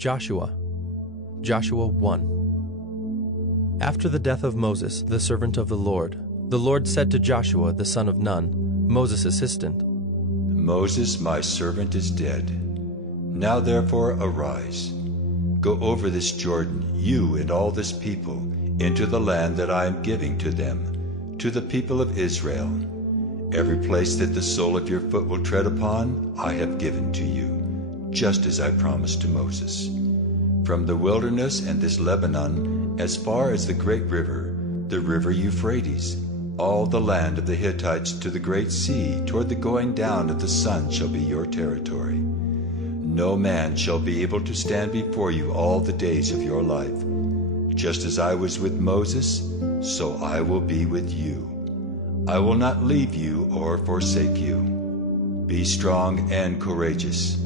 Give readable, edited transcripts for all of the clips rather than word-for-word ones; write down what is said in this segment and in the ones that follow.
Joshua 1. After the death of Moses, the servant of the Lord said to Joshua the son of Nun, Moses' assistant, Moses, my servant, is dead. Now therefore arise. Go over this Jordan, you and all this people, into the land that I am giving to them, to the people of Israel. Every place that the sole of your foot will tread upon, I have given to you, just as I promised to Moses. From the wilderness and this Lebanon, as far as the great river, the river Euphrates, all the land of the Hittites to the great sea, toward the going down of the sun shall be your territory. No man shall be able to stand before you all the days of your life. Just as I was with Moses, so I will be with you. I will not leave you or forsake you. Be strong and courageous,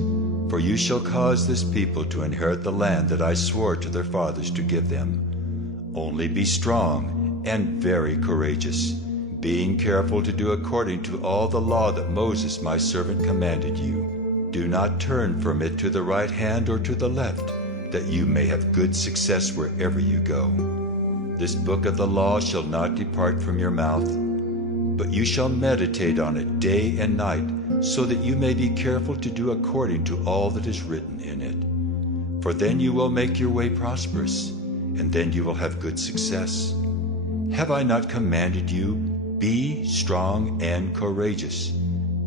for you shall cause this people to inherit the land that I swore to their fathers to give them. Only be strong and very courageous, being careful to do according to all the law that Moses my servant commanded you. Do not turn from it to the right hand or to the left, that you may have good success wherever you go. This book of the law shall not depart from your mouth, but you shall meditate on it day and night, so that you may be careful to do according to all that is written in it. For then you will make your way prosperous, and then you will have good success. Have I not commanded you, be strong and courageous?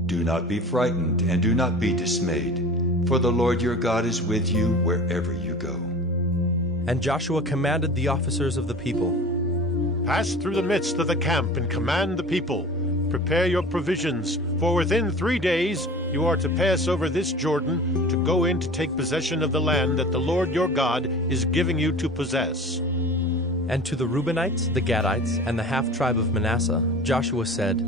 Do not be frightened and do not be dismayed, for the Lord your God is with you wherever you go. And Joshua commanded the officers of the people, Pass through the midst of the camp and command the people. Prepare your provisions, for within 3 days you are to pass over this Jordan to go in to take possession of the land that the Lord your God is giving you to possess. And to the Reubenites, the Gadites, and the half-tribe of Manasseh, Joshua said,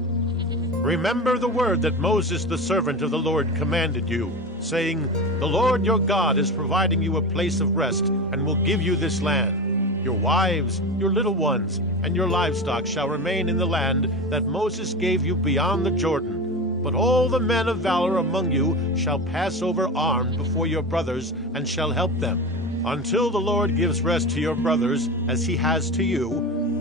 Remember the word that Moses the servant of the Lord commanded you, saying, The Lord your God is providing you a place of rest and will give you this land. Your wives, your little ones, and your livestock shall remain in the land that Moses gave you beyond the Jordan. But all the men of valor among you shall pass over armed before your brothers and shall help them, until the Lord gives rest to your brothers as he has to you,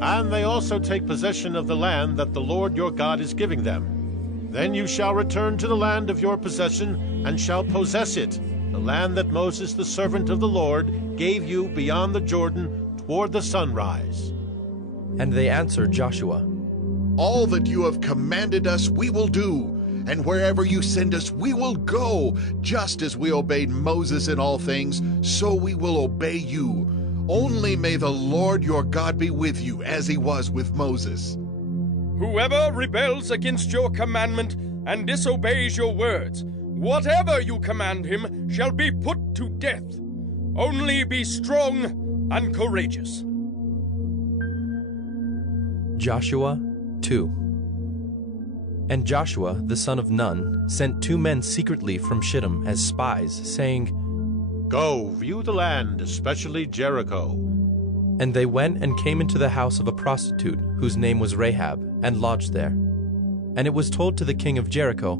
and they also take possession of the land that the Lord your God is giving them. Then you shall return to the land of your possession and shall possess it, the land that Moses the servant of the Lord gave you beyond the Jordan toward the sunrise. And they answered Joshua, All that you have commanded us we will do, and wherever you send us we will go. Just as we obeyed Moses in all things, so we will obey you. Only may the Lord your God be with you, as he was with Moses. Whoever rebels against your commandment and disobeys your words, whatever you command him shall be put to death. Only be strong and courageous. Joshua 2. And Joshua the son of Nun sent 2 men secretly from Shechem as spies, saying, Go, view the land, especially Jericho. And they went and came into the house of a prostitute, whose name was Rahab, and lodged there. And it was told to the king of Jericho,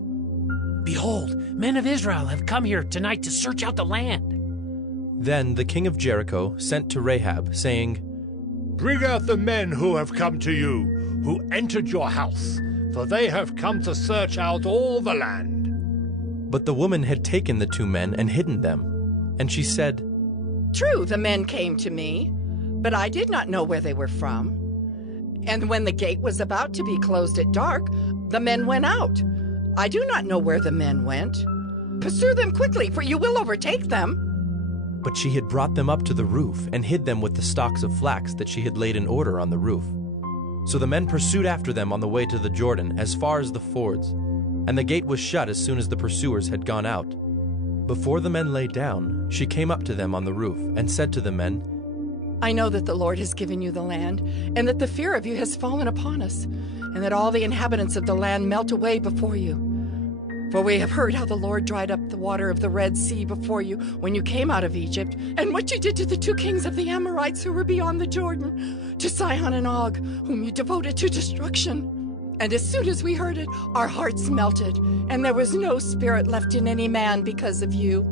Behold, men of Israel have come here tonight to search out the land. Then the king of Jericho sent to Rahab, saying, Bring out the men who have come to you, who entered your house, for they have come to search out all the land. But the woman had taken the 2 men and hidden them. And she said, True, the men came to me, but I did not know where they were from. And when the gate was about to be closed at dark, the men went out. I do not know where the men went. Pursue them quickly, for you will overtake them. But she had brought them up to the roof and hid them with the stalks of flax that she had laid in order on the roof. So the men pursued after them on the way to the Jordan as far as the fords, and the gate was shut as soon as the pursuers had gone out. Before the men lay down, she came up to them on the roof and said to the men, I know that the Lord has given you the land, and that the fear of you has fallen upon us, and that all the inhabitants of the land melt away before you. For we have heard how the Lord dried up the water of the Red Sea before you when you came out of Egypt, and what you did to the 2 kings of the Amorites who were beyond the Jordan, to Sihon and Og, whom you devoted to destruction. And as soon as we heard it, our hearts melted, and there was no spirit left in any man because of you.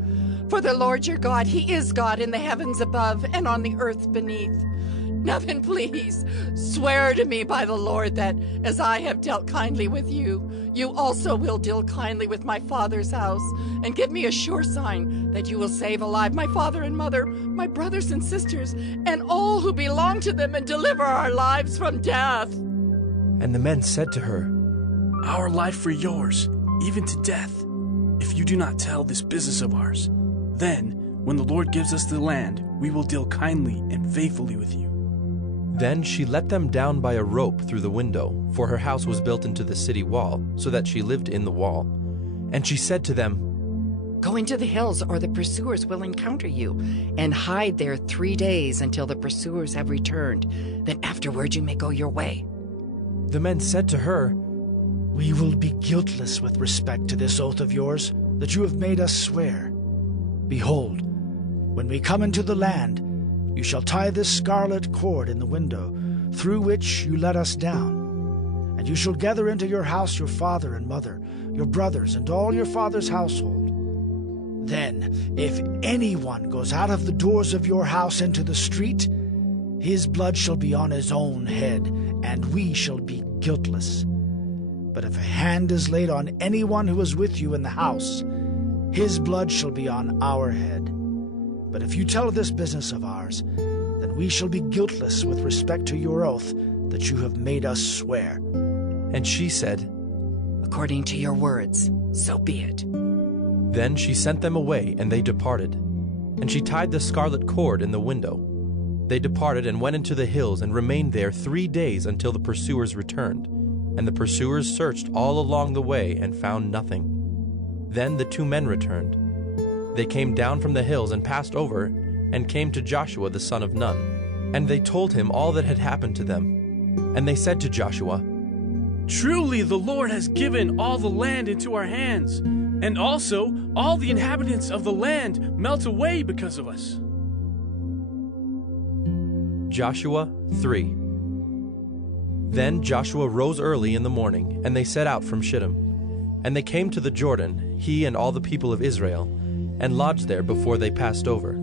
For the Lord your God, he is God in the heavens above and on the earth beneath. Now then, please, swear to me by the Lord that, as I have dealt kindly with you, you also will deal kindly with my father's house, and give me a sure sign that you will save alive my father and mother, my brothers and sisters, and all who belong to them, and deliver our lives from death." And the men said to her, "Our life for yours, even to death, if you do not tell this business of ours. Then, when the Lord gives us the land, we will deal kindly and faithfully with you." Then she let them down by a rope through the window, for her house was built into the city wall, so that she lived in the wall. And she said to them, "Go into the hills, or the pursuers will encounter you, and hide there 3 days until the pursuers have returned. Then afterward you may go your way." The men said to her, "We will be guiltless with respect to this oath of yours that you have made us swear. Behold, when we come into the land, you shall tie this scarlet cord in the window through which you let us down. And you shall gather into your house your father and mother, your brothers, and all your father's household. Then, if anyone goes out of the doors of your house into the street, his blood shall be on his own head, and we shall be guiltless. But if a hand is laid on anyone who is with you in the house, his blood shall be on our head. But if you tell this business of ours, then we shall be guiltless with respect to your oath that you have made us swear." And she said, "According to your words, so be it." Then she sent them away, and they departed. And she tied the scarlet cord in the window. They departed and went into the hills and remained there 3 days until the pursuers returned. And the pursuers searched all along the way and found nothing. Then the 2 men returned. They came down from the hills and passed over and came to Joshua the son of Nun. And they told him all that had happened to them. And they said to Joshua, "Truly the Lord has given all the land into our hands, and also all the inhabitants of the land melt away because of us." Joshua 3. Then Joshua rose early in the morning, and they set out from Shittim. And they came to the Jordan, he and all the people of Israel, and lodged there before they passed over.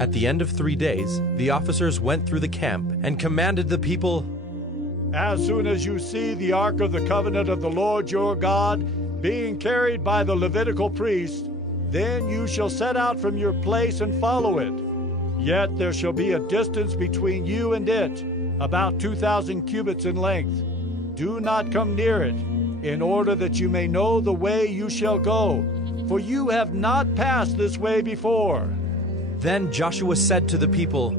At the end of 3 days, the officers went through the camp and commanded the people, "As soon as you see the ark of the covenant of the Lord your God being carried by the Levitical priest, then you shall set out from your place and follow it. Yet there shall be a distance between you and it, about 2,000 cubits in length. Do not come near it, in order that you may know the way you shall go, for you have not passed this way before." Then Joshua said to the people,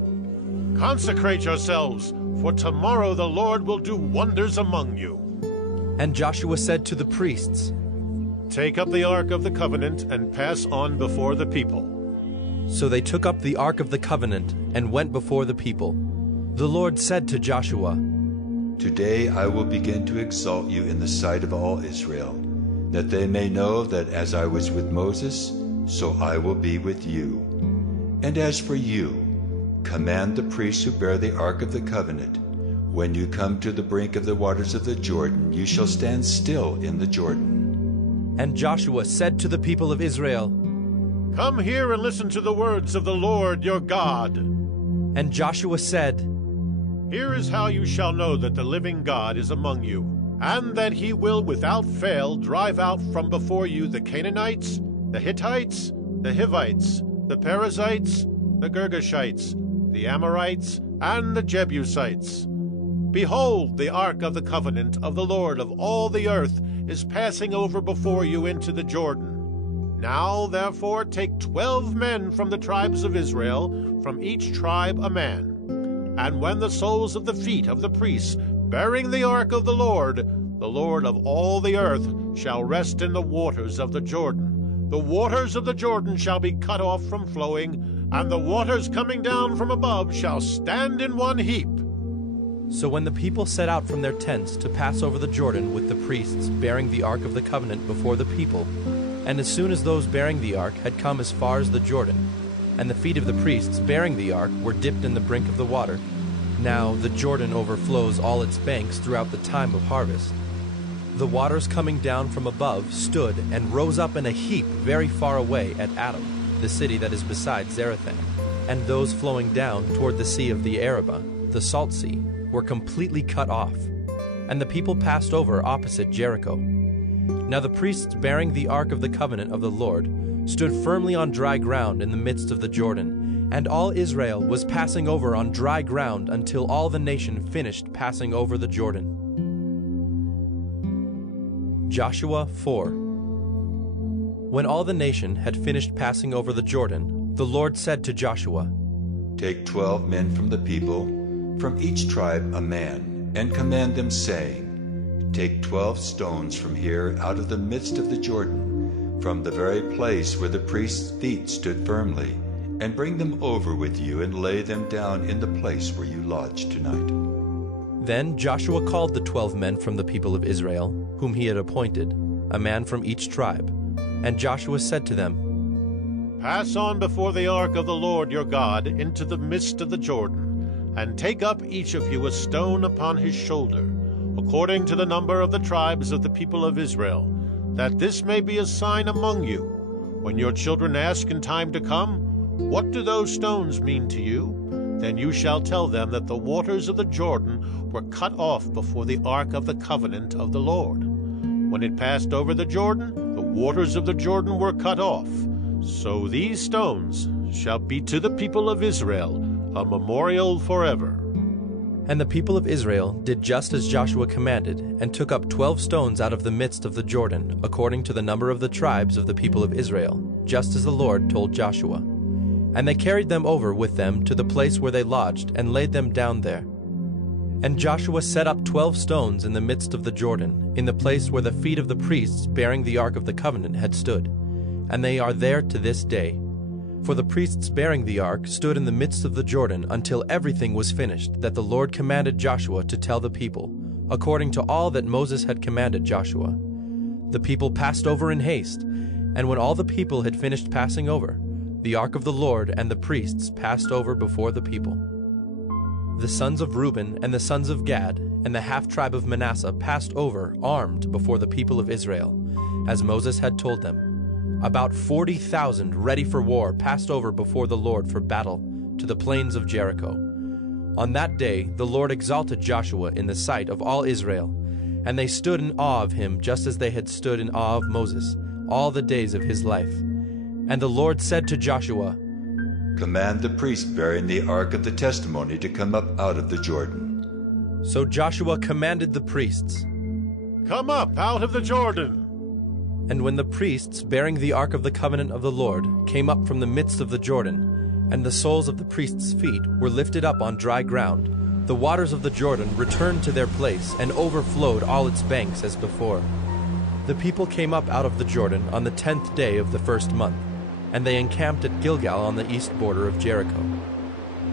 "Consecrate yourselves, for tomorrow the Lord will do wonders among you." And Joshua said to the priests, "Take up the Ark of the Covenant and pass on before the people." So they took up the Ark of the Covenant and went before the people. The Lord said to Joshua, Today I will begin to exalt you in the sight of all Israel, that they may know that as I was with Moses, so I will be with you. And as for you, command the priests who bear the Ark of the Covenant, when you come to the brink of the waters of the Jordan, you shall stand still in the Jordan. And Joshua said to the people of Israel, "Come here and listen to the words of the Lord your God." And Joshua said, "Here is how you shall know that the living God is among you, and that he will without fail drive out from before you the Canaanites, the Hittites, the Hivites, the Perizzites, the Girgashites, the Amorites, and the Jebusites. Behold, the Ark of the Covenant of the Lord of all the earth is passing over before you into the Jordan. Now, therefore, take 12 men from the tribes of Israel, from each tribe a man. And when the soles of the feet of the priests, bearing the ark of the Lord of all the earth, shall rest in the waters of the Jordan, the waters of the Jordan shall be cut off from flowing, and the waters coming down from above shall stand in one heap." So when the people set out from their tents to pass over the Jordan with the priests bearing the Ark of the Covenant before the people, and as soon as those bearing the ark had come as far as the Jordan, and the feet of the priests bearing the ark were dipped in the brink of the water, now the Jordan overflows all its banks throughout the time of harvest, the waters coming down from above stood and rose up in a heap very far away at Adam, the city that is beside Zarethan, and those flowing down toward the sea of the Arabah, the Salt Sea, were completely cut off, and the people passed over opposite Jericho. Now the priests bearing the ark of the covenant of the Lord stood firmly on dry ground in the midst of the Jordan, and all Israel was passing over on dry ground until all the nation finished passing over the Jordan. Joshua 4. When all the nation had finished passing over the Jordan, the Lord said to Joshua, Take 12 men from the people, from each tribe a man, and command them, saying, Take 12 stones from here out of the midst of the Jordan, from the very place where the priest's feet stood firmly, and bring them over with you and lay them down in the place where you lodge tonight. Then Joshua called the 12 men from the people of Israel, whom he had appointed, a man from each tribe. And Joshua said to them, Pass on before the ark of the Lord your God into the midst of the Jordan, and take up each of you a stone upon his shoulder, according to the number of the tribes of the people of Israel, that this may be a sign among you. When your children ask in time to come, What do those stones mean to you? Then you shall tell them that the waters of the Jordan were cut off before the ark of the covenant of the Lord. When it passed over the Jordan, the waters of the Jordan were cut off. So these stones shall be to the people of Israel a memorial forever. And the people of Israel did just as Joshua commanded, and took up 12 stones out of the midst of the Jordan, according to the number of the tribes of the people of Israel, just as the Lord told Joshua. And they carried them over with them to the place where they lodged, and laid them down there. And Joshua set up 12 stones in the midst of the Jordan, in the place where the feet of the priests bearing the ark of the covenant had stood. And they are there to this day. For the priests bearing the ark stood in the midst of the Jordan until everything was finished that the Lord commanded Joshua to tell the people, according to all that Moses had commanded Joshua. The people passed over in haste, and when all the people had finished passing over, the ark of the Lord and the priests passed over before the people. The sons of Reuben and the sons of Gad and the half-tribe of Manasseh passed over armed before the people of Israel, as Moses had told them. About 40,000 ready for war passed over before the Lord for battle to the plains of Jericho. On that day the Lord exalted Joshua in the sight of all Israel, and they stood in awe of him just as they had stood in awe of Moses all the days of his life. And the Lord said to Joshua, Command the priest bearing the ark of the testimony to come up out of the Jordan. So Joshua commanded the priests, Come up out of the Jordan. And when the priests bearing the ark of the covenant of the Lord came up from the midst of the Jordan, and the soles of the priests' feet were lifted up on dry ground, the waters of the Jordan returned to their place and overflowed all its banks as before. The people came up out of the Jordan on the 10th day of the first month, and they encamped at Gilgal on the east border of Jericho.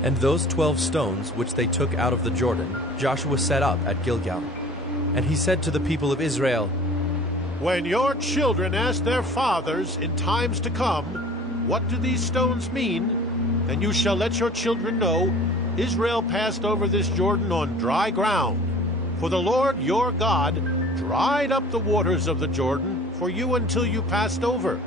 And those 12 stones which they took out of the Jordan, Joshua set up at Gilgal. And he said to the people of Israel, When your children ask their fathers in times to come, What do these stones mean? Then you shall let your children know, Israel passed over this Jordan on dry ground. For the Lord your God dried up the waters of the Jordan for you until you passed over,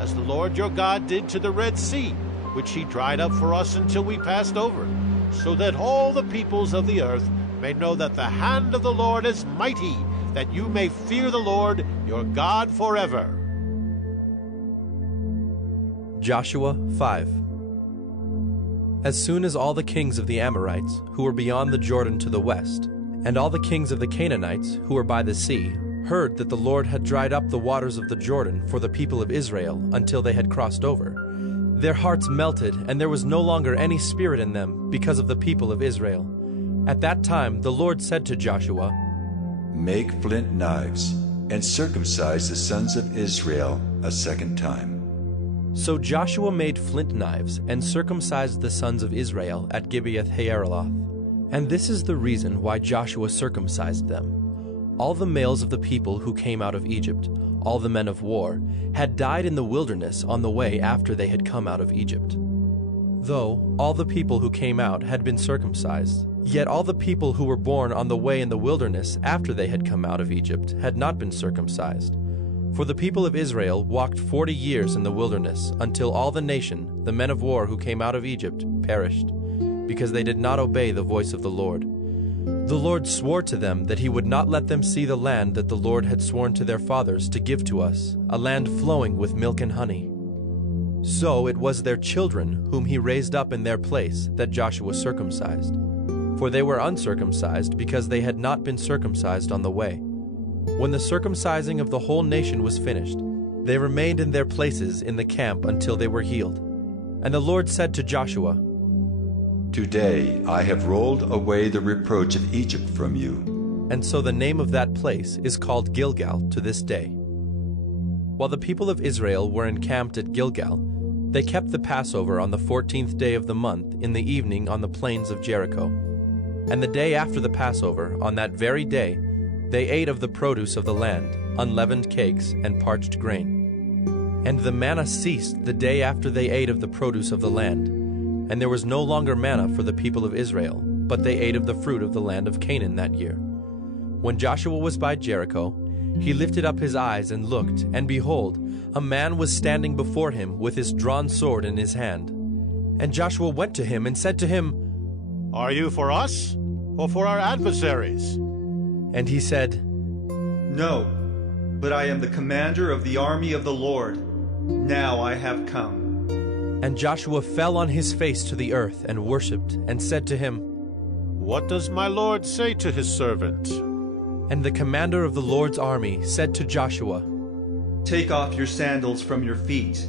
as the Lord your God did to the Red Sea, which he dried up for us until we passed over, so that all the peoples of the earth may know that the hand of the Lord is mighty, that you may fear the Lord your God forever. Joshua 5. As soon as all the kings of the Amorites, who were beyond the Jordan to the west, and all the kings of the Canaanites, who were by the sea, heard that the Lord had dried up the waters of the Jordan for the people of Israel until they had crossed over, their hearts melted, and there was no longer any spirit in them because of the people of Israel. At that time the Lord said to Joshua, Make flint knives, and circumcise the sons of Israel a second time. So Joshua made flint knives and circumcised the sons of Israel at Gibeath-haaraloth. And this is the reason why Joshua circumcised them. All the males of the people who came out of Egypt, all the men of war, had died in the wilderness on the way after they had come out of Egypt. Though all the people who came out had been circumcised, yet all the people who were born on the way in the wilderness after they had come out of Egypt had not been circumcised. For the people of Israel walked 40 years in the wilderness, until all the nation, the men of war who came out of Egypt, perished, because they did not obey the voice of the Lord. The Lord swore to them that he would not let them see the land that the Lord had sworn to their fathers to give to us, a land flowing with milk and honey. So it was their children whom he raised up in their place that Joshua circumcised. For they were uncircumcised because they had not been circumcised on the way. When the circumcising of the whole nation was finished, they remained in their places in the camp until they were healed. And the Lord said to Joshua, Today I have rolled away the reproach of Egypt from you. And so the name of that place is called Gilgal to this day. While the people of Israel were encamped at Gilgal, they kept the Passover on the 14th day of the month in the evening on the plains of Jericho. And the day after the Passover, on that very day, they ate of the produce of the land, unleavened cakes and parched grain. And the manna ceased the day after they ate of the produce of the land. And there was no longer manna for the people of Israel, but they ate of the fruit of the land of Canaan that year. When Joshua was by Jericho, he lifted up his eyes and looked, and behold, a man was standing before him with his drawn sword in his hand. And Joshua went to him and said to him, Are you for us, or for our adversaries? And he said, No, but I am the commander of the army of the Lord. Now I have come. And Joshua fell on his face to the earth and worshipped, and said to him, What does my Lord say to his servant? And the commander of the Lord's army said to Joshua, Take off your sandals from your feet,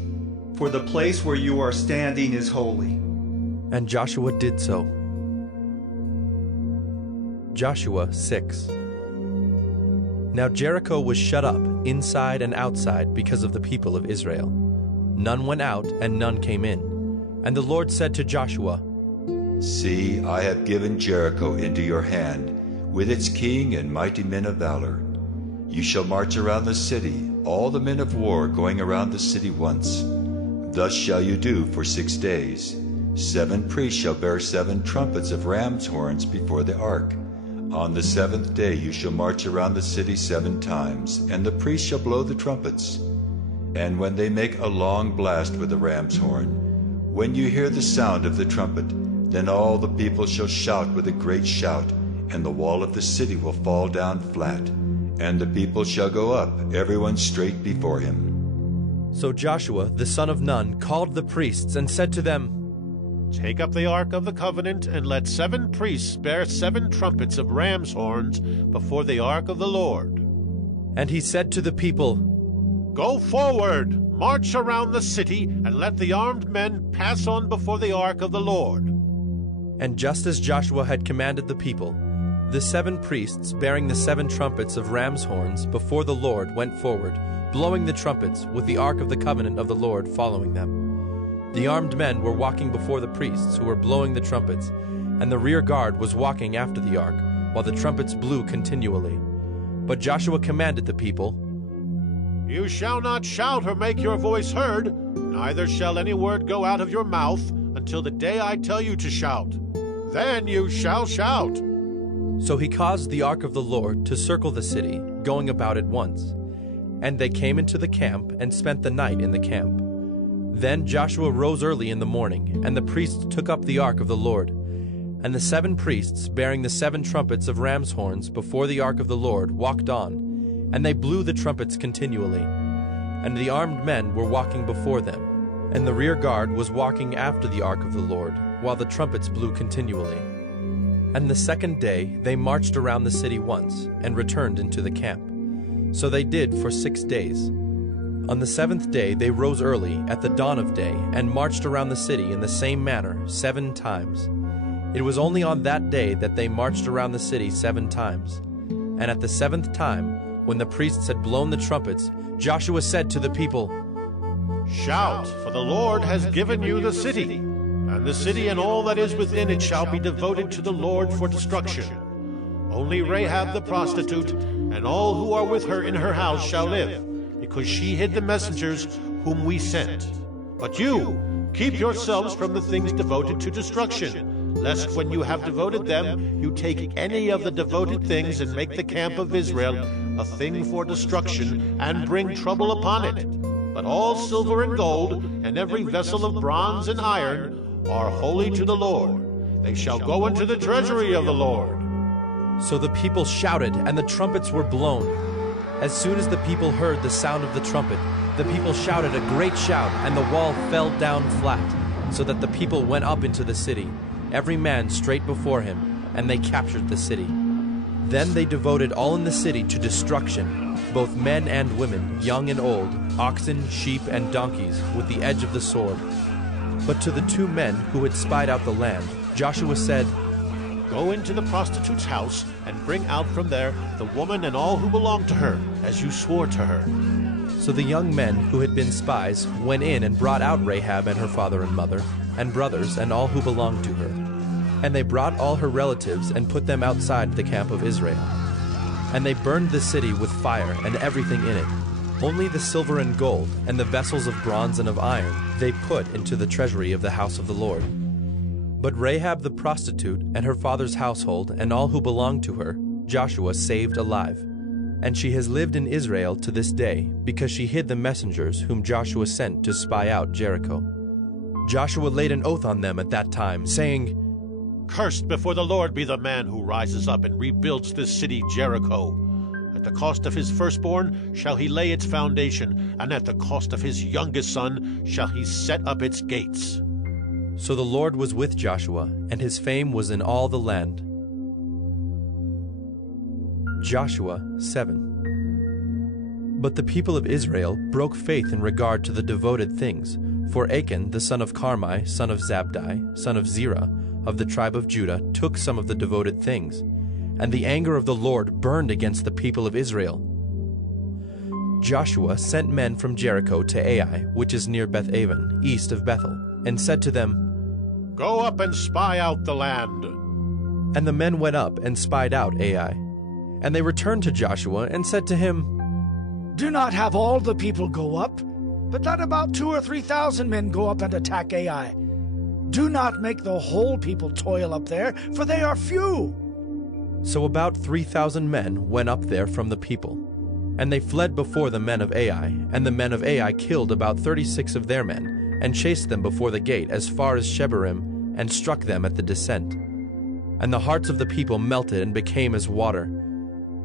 for the place where you are standing is holy. And Joshua did so. Joshua 6. Now Jericho was shut up, inside and outside, because of the people of Israel. None went out, and none came in. And the Lord said to Joshua, See, I have given Jericho into your hand, with its king and mighty men of valor. You shall march around the city, all the men of war going around the city once. Thus shall you do for 6 days. 7 priests shall bear 7 trumpets of ram's horns before the ark. On the 7th day you shall march around the city 7 times, and the priests shall blow the trumpets. And when they make a long blast with the ram's horn, when you hear the sound of the trumpet, then all the people shall shout with a great shout, and the wall of the city will fall down flat, and the people shall go up, everyone straight before him. So Joshua the son of Nun called the priests and said to them, Take up the ark of the covenant, and let 7 priests bear 7 trumpets of ram's horns before the ark of the Lord. And he said to the people, Go forward, march around the city, and let the armed men pass on before the ark of the Lord. And just as Joshua had commanded the people, the 7 priests bearing the 7 trumpets of ram's horns before the Lord went forward, blowing the trumpets, with the ark of the covenant of the Lord following them. The armed men were walking before the priests who were blowing the trumpets, and the rear guard was walking after the ark, while the trumpets blew continually. But Joshua commanded the people, You shall not shout or make your voice heard, neither shall any word go out of your mouth until the day I tell you to shout. Then you shall shout. So he caused the ark of the Lord to circle the city, going about it once. And they came into the camp and spent the night in the camp. Then Joshua rose early in the morning, and the priests took up the ark of the Lord. And the 7 priests, bearing the 7 trumpets of ram's horns before the ark of the Lord, walked on, and they blew the trumpets continually. And the armed men were walking before them, and the rear guard was walking after the ark of the Lord, while the trumpets blew continually. And the 2nd day they marched around the city once, and returned into the camp. So they did for 6 days. On the 7th day they rose early at the dawn of day, and marched around the city in the same manner 7 times. It was only on that day that they marched around the city 7 times. And at the 7th time, when the priests had blown the trumpets, Joshua said to the people, Shout, for the Lord has given you the city, and the city and all that is within it shall be devoted to the Lord for destruction. Only Rahab the prostitute, and all who are with her in her house shall live, because she hid the messengers whom we sent. But you, keep yourselves from the things devoted to destruction, lest when you have devoted them, you take any of the devoted things and make the camp of Israel a thing for destruction, and bring trouble upon it. But all silver and gold, and every vessel of bronze and iron, are holy to the Lord. They shall go into the treasury of the Lord. So the people shouted, and the trumpets were blown. As soon as the people heard the sound of the trumpet, the people shouted a great shout, and the wall fell down flat, so that the people went up into the city, every man straight before him, and they captured the city. Then they devoted all in the city to destruction, both men and women, young and old, oxen, sheep, and donkeys, with the edge of the sword. But to the 2 men who had spied out the land, Joshua said, Go into the prostitute's house, and bring out from there the woman and all who belong to her, as you swore to her. So the young men who had been spies went in and brought out Rahab and her father and mother, and brothers, and all who belonged to her. And they brought all her relatives and put them outside the camp of Israel. And they burned the city with fire and everything in it. Only the silver and gold and the vessels of bronze and of iron they put into the treasury of the house of the Lord. But Rahab the prostitute and her father's household and all who belonged to her, Joshua saved alive. And she has lived in Israel to this day, because she hid the messengers whom Joshua sent to spy out Jericho. Joshua laid an oath on them at that time, saying, Cursed before the Lord be the man who rises up and rebuilds this city Jericho. At the cost of his firstborn shall he lay its foundation, and at the cost of his youngest son shall he set up its gates. So the Lord was with Joshua, and his fame was in all the land. Joshua 7. But the people of Israel broke faith in regard to the devoted things, for Achan the son of Carmi, son of Zabdi, son of Zerah, of the tribe of Judah, took some of the devoted things, and the anger of the Lord burned against the people of Israel. Joshua sent men from Jericho to Ai, which is near Beth-aven, east of Bethel, and said to them, Go up and spy out the land. And the men went up and spied out Ai. And they returned to Joshua and said to him, Do not have all the people go up, but let about 2,000 or 3,000 men go up and attack Ai. Do not make the whole people toil up there, for they are few. So about 3,000 men went up there from the people. And they fled before the men of Ai, and the men of Ai killed about 36 of their men, and chased them before the gate as far as Shebarim, and struck them at the descent. And the hearts of the people melted and became as water.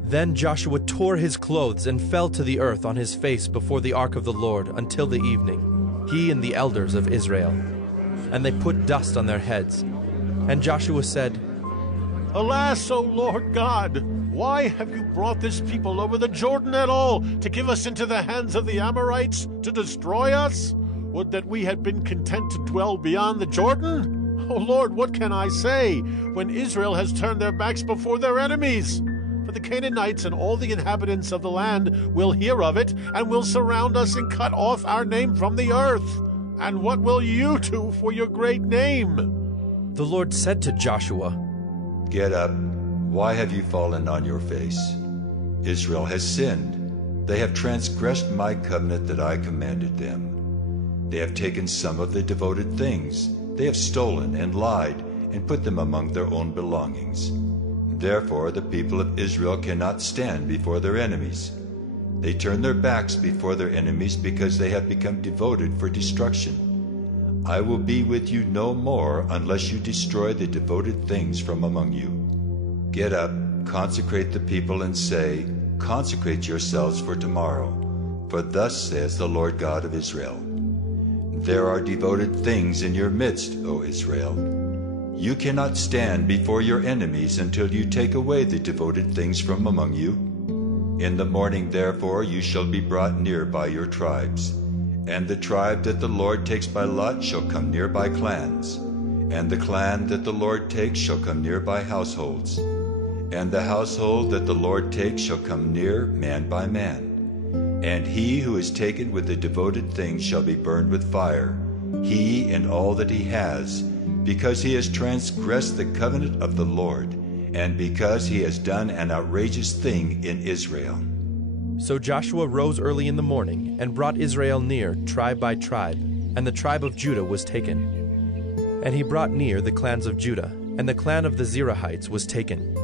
Then Joshua tore his clothes and fell to the earth on his face before the ark of the Lord until the evening, he and the elders of Israel. And they put dust on their heads. And Joshua said, Alas, O Lord God, why have you brought this people over the Jordan at all, to give us into the hands of the Amorites, to destroy us? Would that we had been content to dwell beyond the Jordan? O Lord, what can I say, when Israel has turned their backs before their enemies? For the Canaanites and all the inhabitants of the land will hear of it, and will surround us and cut off our name from the earth. And what will you do for your great name? The Lord said to Joshua, Get up. Why have you fallen on your face? Israel has sinned. They have transgressed my covenant that I commanded them. They have taken some of the devoted things. They have stolen and lied and put them among their own belongings. Therefore the people of Israel cannot stand before their enemies. They turn their backs before their enemies because they have become devoted for destruction. I will be with you no more unless you destroy the devoted things from among you. Get up, consecrate the people, and say, Consecrate yourselves for tomorrow, for thus says the Lord God of Israel. There are devoted things in your midst, O Israel. You cannot stand before your enemies until you take away the devoted things from among you. In the morning, therefore, you shall be brought near by your tribes. And the tribe that the Lord takes by lot shall come near by clans. And the clan that the Lord takes shall come near by households. And the household that the Lord takes shall come near man by man. And he who is taken with the devoted things shall be burned with fire, he and all that he has, because he has transgressed the covenant of the Lord, and because he has done an outrageous thing in Israel. So Joshua rose early in the morning and brought Israel near, tribe by tribe, and the tribe of Judah was taken. And he brought near the clans of Judah, And the clan of the Zerahites was taken.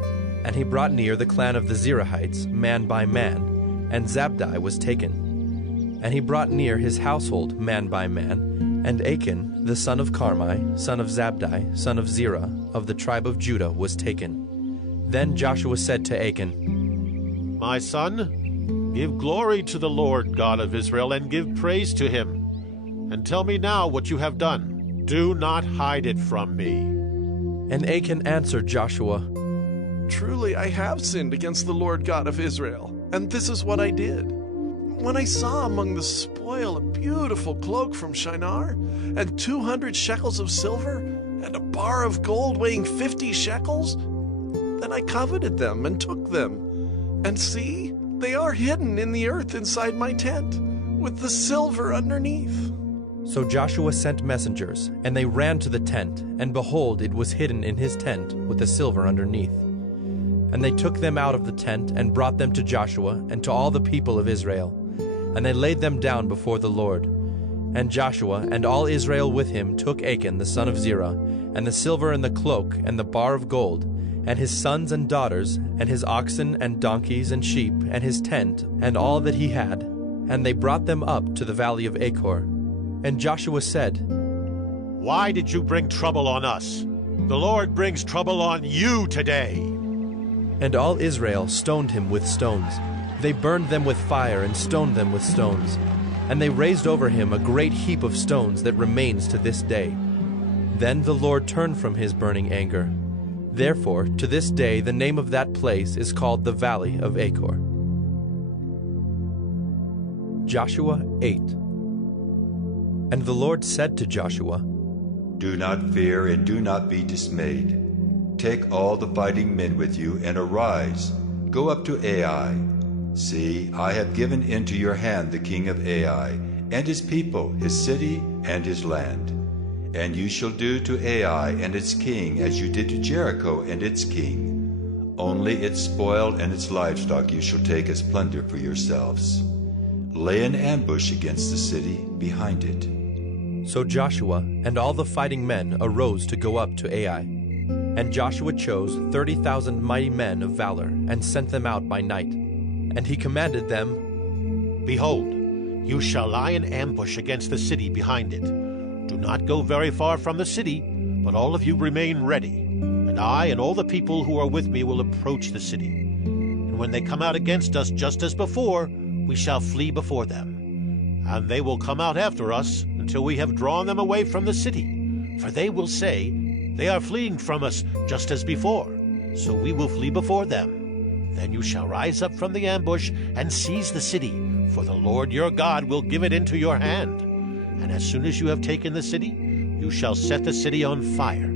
And he brought near the clan of the Zerahites, man by man, and Zabdi was taken. And he brought near his household, man by man, and Achan, the son of Carmi, son of Zabdi, son of Zerah, of the tribe of Judah, was taken. Then Joshua said to Achan, My son, give glory to the Lord God of Israel, and give praise to him. And tell me now what you have done. Do not hide it from me. And Achan answered Joshua, Truly I have sinned against the Lord God of Israel, and this is what I did. When I saw among the spoil a beautiful cloak from Shinar, and 200 shekels of silver, and a bar of gold weighing 50 shekels, then I coveted them and took them. And see, they are hidden in the earth inside my tent, with the silver underneath. So Joshua sent messengers, and they ran to the tent, and behold, it was hidden in his tent, with the silver underneath. And they took them out of the tent, and brought them to Joshua, and to all the people of Israel. And they laid them down before the Lord. And Joshua and all Israel with him took Achan the son of Zerah, and the silver and the cloak, and the bar of gold, and his sons and daughters, and his oxen and donkeys and sheep, and his tent, and all that he had. And they brought them up to the valley of Achor. And Joshua said, Why did you bring trouble on us? The Lord brings trouble on you today. And all Israel stoned him with stones. They burned them with fire and stoned them with stones. And they raised over him a great heap of stones that remains to this day. Then the Lord turned from his burning anger. Therefore, to this day the name of that place is called the Valley of Achor. Joshua 8. And the Lord said to Joshua, Do not fear and do not be dismayed. Take all the fighting men with you and arise. Go up to Ai. See, I have given into your hand the king of Ai, and his people, his city, and his land. And you shall do to Ai and its king as you did to Jericho and its king. Only its spoil and its livestock you shall take as plunder for yourselves. Lay an ambush against the city behind it. So Joshua and all the fighting men arose to go up to Ai. And Joshua chose 30,000 mighty men of valor, and sent them out by night. And he commanded them, Behold, you shall lie in ambush against the city behind it. Do not go very far from the city, but all of you remain ready. And I and all the people who are with me will approach the city. And when they come out against us just as before, we shall flee before them. And they will come out after us until we have drawn them away from the city. For they will say, They are fleeing from us just as before, so we will flee before them. Then you shall rise up from the ambush and seize the city, for the Lord your God will give it into your hand. And as soon as you have taken the city, you shall set the city on fire.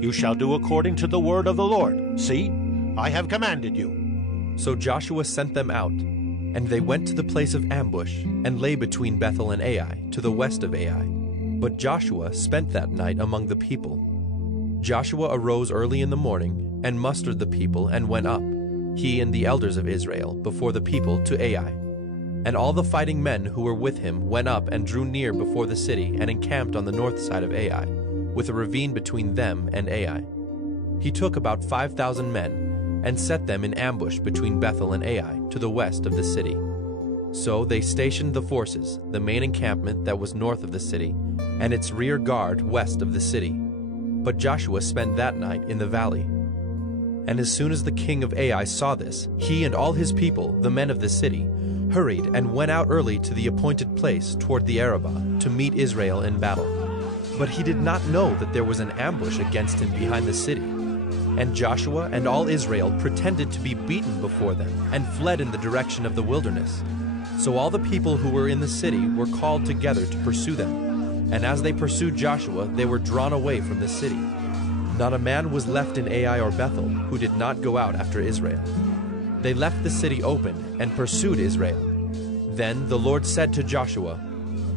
You shall do according to the word of the Lord. See, I have commanded you. So Joshua sent them out, and they went to the place of ambush, and lay between Bethel and Ai, to the west of Ai. But Joshua spent that night among the people. Joshua arose early in the morning, and mustered the people, and went up, he and the elders of Israel, before the people to Ai. And all the fighting men who were with him went up and drew near before the city, and encamped on the north side of Ai, with a ravine between them and Ai. He took about 5,000 men, and set them in ambush between Bethel and Ai, to the west of the city. So they stationed the forces, the main encampment that was north of the city, and its rear guard west of the city. But Joshua spent that night in the valley. And as soon as the king of Ai saw this, he and all his people, the men of the city, hurried and went out early to the appointed place toward the Arabah to meet Israel in battle. But he did not know that there was an ambush against him behind the city. And Joshua and all Israel pretended to be beaten before them, and fled in the direction of the wilderness. So all the people who were in the city were called together to pursue them. And as they pursued Joshua, they were drawn away from the city. Not a man was left in Ai or Bethel who did not go out after Israel. They left the city open and pursued Israel. Then the Lord said to Joshua,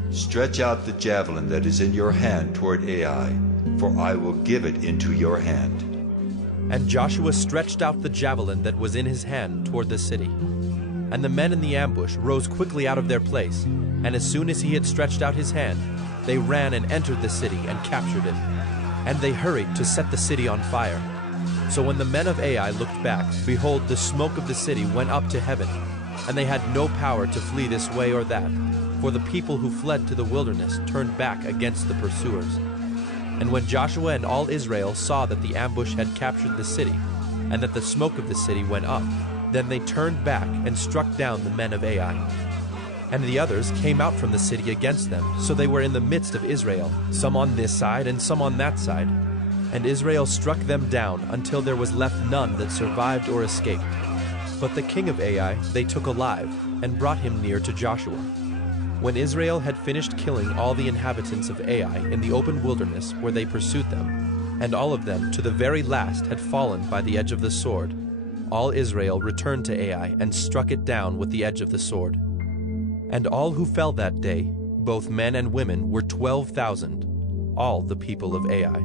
Stretch out the javelin that is in your hand toward Ai, for I will give it into your hand. And Joshua stretched out the javelin that was in his hand toward the city. And the men in the ambush rose quickly out of their place, and as soon as he had stretched out his hand, they ran and entered the city and captured it. and they hurried to set the city on fire. So when the men of Ai looked back, behold, the smoke of the city went up to heaven, and they had no power to flee this way or that, for the people who fled to the wilderness turned back against the pursuers. And when Joshua and all Israel saw that the ambush had captured the city, and that the smoke of the city went up, then they turned back and struck down the men of Ai. And the others came out from the city against them, so they were in the midst of Israel, some on this side and some on that side. And Israel struck them down until there was left none that survived or escaped. But the king of Ai they took alive, and brought him near to Joshua. When Israel had finished killing all the inhabitants of Ai in the open wilderness where they pursued them, and all of them to the very last had fallen by the edge of the sword, all Israel returned to Ai and struck it down with the edge of the sword. And all who fell that day, both men and women, were 12,000, all the people of Ai.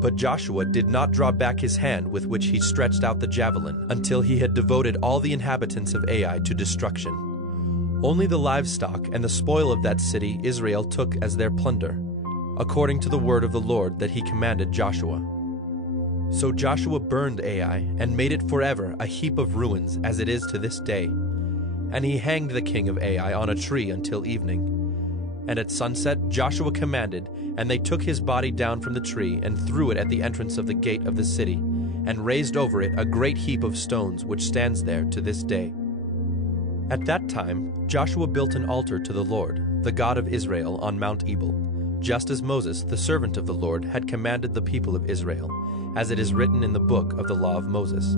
But Joshua did not draw back his hand with which he stretched out the javelin, until he had devoted all the inhabitants of Ai to destruction. Only the livestock and the spoil of that city Israel took as their plunder, according to the word of the Lord that he commanded Joshua. So Joshua burned Ai, and made it forever a heap of ruins, as it is to this day. And he hanged the king of Ai on a tree until evening. And at sunset Joshua commanded, and they took his body down from the tree, and threw it at the entrance of the gate of the city, and raised over it a great heap of stones, which stands there to this day. At that time Joshua built an altar to the Lord, the God of Israel, on Mount Ebal, just as Moses, the servant of the Lord, had commanded the people of Israel, as it is written in the book of the law of Moses,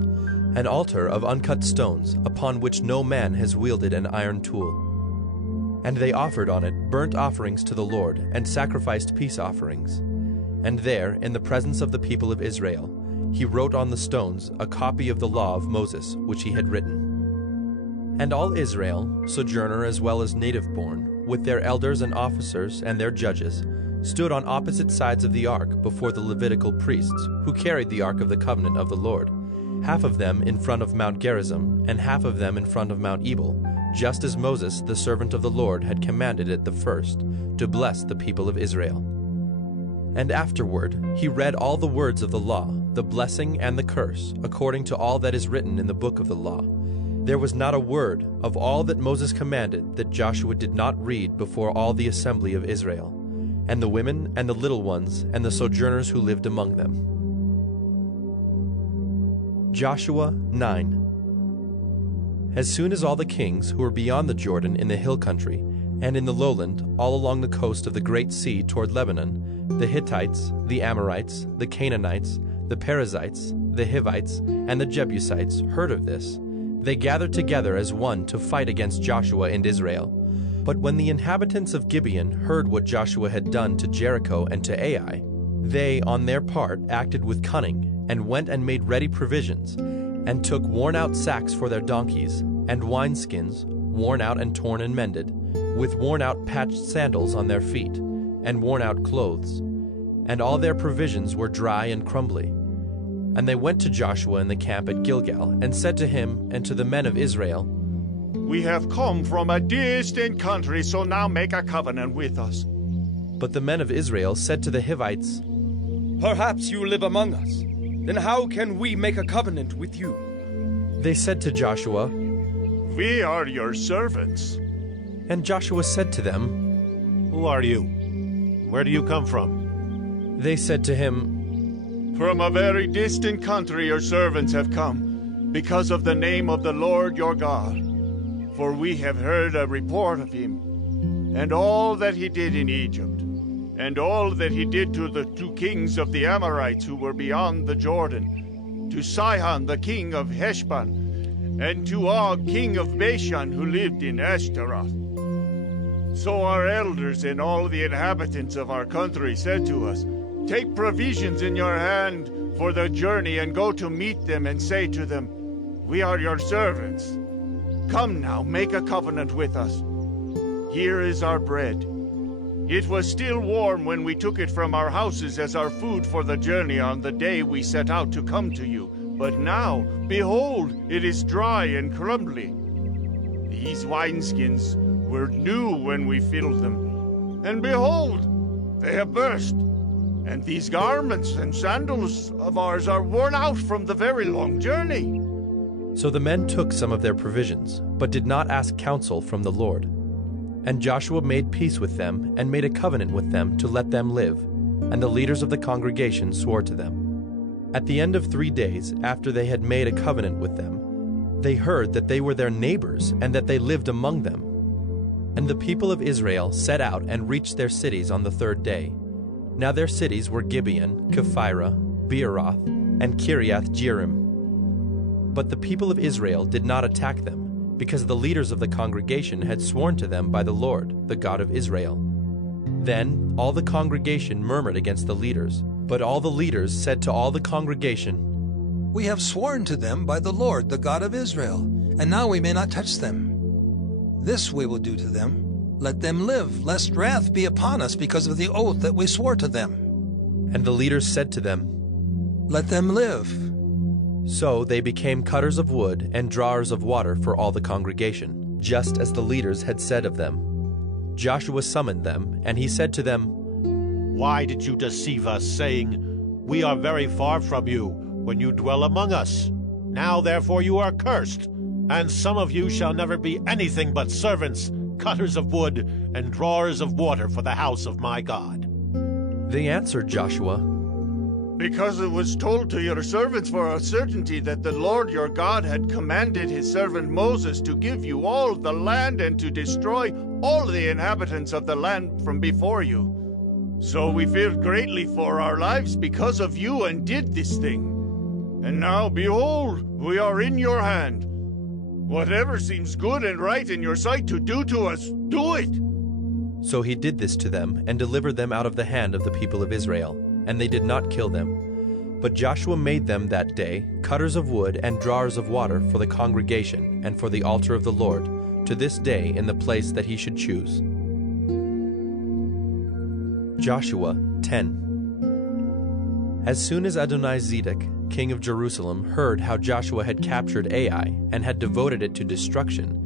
an altar of uncut stones, upon which no man has wielded an iron tool. And they offered on it burnt offerings to the Lord, and sacrificed peace offerings. And there, in the presence of the people of Israel, he wrote on the stones a copy of the law of Moses, which he had written. And all Israel, sojourner as well as native-born, with their elders and officers and their judges, stood on opposite sides of the ark before the Levitical priests, who carried the ark of the covenant of the Lord, half of them in front of Mount Gerizim, and half of them in front of Mount Ebal, just as Moses, the servant of the Lord, had commanded it the first, to bless the people of Israel. And afterward he read all the words of the law, the blessing and the curse, according to all that is written in the book of the law. There was not a word of all that Moses commanded that Joshua did not read before all the assembly of Israel, and the women and the little ones and the sojourners who lived among them. Joshua 9. As soon as all the kings who were beyond the Jordan in the hill country, and in the lowland, all along the coast of the great sea toward Lebanon, the Hittites, the Amorites, the Canaanites, the Perizzites, the Hivites, and the Jebusites heard of this, they gathered together as one to fight against Joshua and Israel. But when the inhabitants of Gibeon heard what Joshua had done to Jericho and to Ai, they, on their part, acted with cunning, and went and made ready provisions, and took worn-out sacks for their donkeys, and wineskins, worn out and torn and mended, with worn-out patched sandals on their feet, and worn-out clothes. And all their provisions were dry and crumbly. And they went to Joshua in the camp at Gilgal, and said to him and to the men of Israel, "We have come from a distant country, so now make a covenant with us." But the men of Israel said to the Hivites, "Perhaps you live among us. Then how can we make a covenant with you?" They said to Joshua, "We are your servants." And Joshua said to them, "Who are you? Where do you come from?" They said to him, "From a very distant country your servants have come, because of the name of the Lord your God. For we have heard a report of him, and all that he did in Egypt, and all that he did to the 2 kings of the Amorites who were beyond the Jordan, to Sihon the king of Heshbon, and to Og king of Bashan who lived in Ashtaroth. So our elders and all the inhabitants of our country said to us, 'Take provisions in your hand for the journey and go to meet them and say to them, "We are your servants. Come now, make a covenant with us. Here is our bread. It was still warm when we took it from our houses as our food for the journey on the day we set out to come to you. But now, behold, it is dry and crumbly. These wineskins were new when we filled them, and behold, they have burst. And these garments and sandals of ours are worn out from the very long journey. So the men took some of their provisions, but did not ask counsel from the Lord. And Joshua made peace with them, and made a covenant with them to let them live, and the leaders of the congregation swore to them. At the end of 3 days, after they had made a covenant with them, they heard that they were their neighbors, and that they lived among them. And the people of Israel set out and reached their cities on the 3rd day. Now their cities were Gibeon, Kephirah, Beeroth, and Kiriath Jearim. But the people of Israel did not attack them, because the leaders of the congregation had sworn to them by the Lord, the God of Israel. Then all the congregation murmured against the leaders, but all the leaders said to all the congregation, "We have sworn to them by the Lord, the God of Israel, and now we may not touch them. This we will do to them. Let them live, lest wrath be upon us because of the oath that we swore to them." And the leaders said to them, "Let them live." So they became cutters of wood and drawers of water for all the congregation, just as the leaders had said of them. Joshua summoned them, and he said to them, "Why did you deceive us, saying, 'We are very far from you,' when you dwell among us? Now therefore you are cursed, and some of you shall never be anything but servants, cutters of wood, and drawers of water for the house of my God." They answered Joshua, "Because it was told to your servants for a certainty that the Lord your God had commanded his servant Moses to give you all the land and to destroy all the inhabitants of the land from before you. So we feared greatly for our lives because of you and did this thing. And now, behold, we are in your hand. Whatever seems good and right in your sight to do to us, do it." So he did this to them, and delivered them out of the hand of the people of Israel, and they did not kill them. But Joshua made them that day cutters of wood and drawers of water for the congregation and for the altar of the Lord, to this day in the place that he should choose. Joshua 10. As soon as Adoni-Zedek, king of Jerusalem, heard how Joshua had captured Ai and had devoted it to destruction,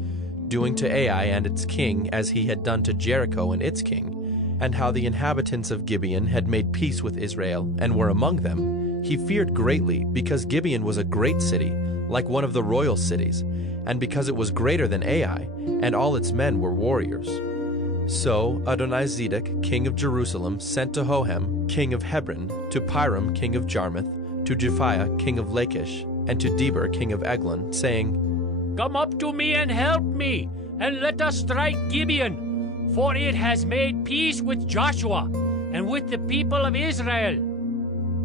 doing to Ai and its king as he had done to Jericho and its king, and how the inhabitants of Gibeon had made peace with Israel and were among them, he feared greatly, because Gibeon was a great city, like one of the royal cities, and because it was greater than Ai, and all its men were warriors. So Adoni-Zedek, king of Jerusalem, sent to Hohem, king of Hebron, to Piram, king of Jarmuth, to Japhiah, king of Lachish, and to Deber, king of Eglon, saying, "Come up to me and help me, and let us strike Gibeon, for it has made peace with Joshua and with the people of Israel."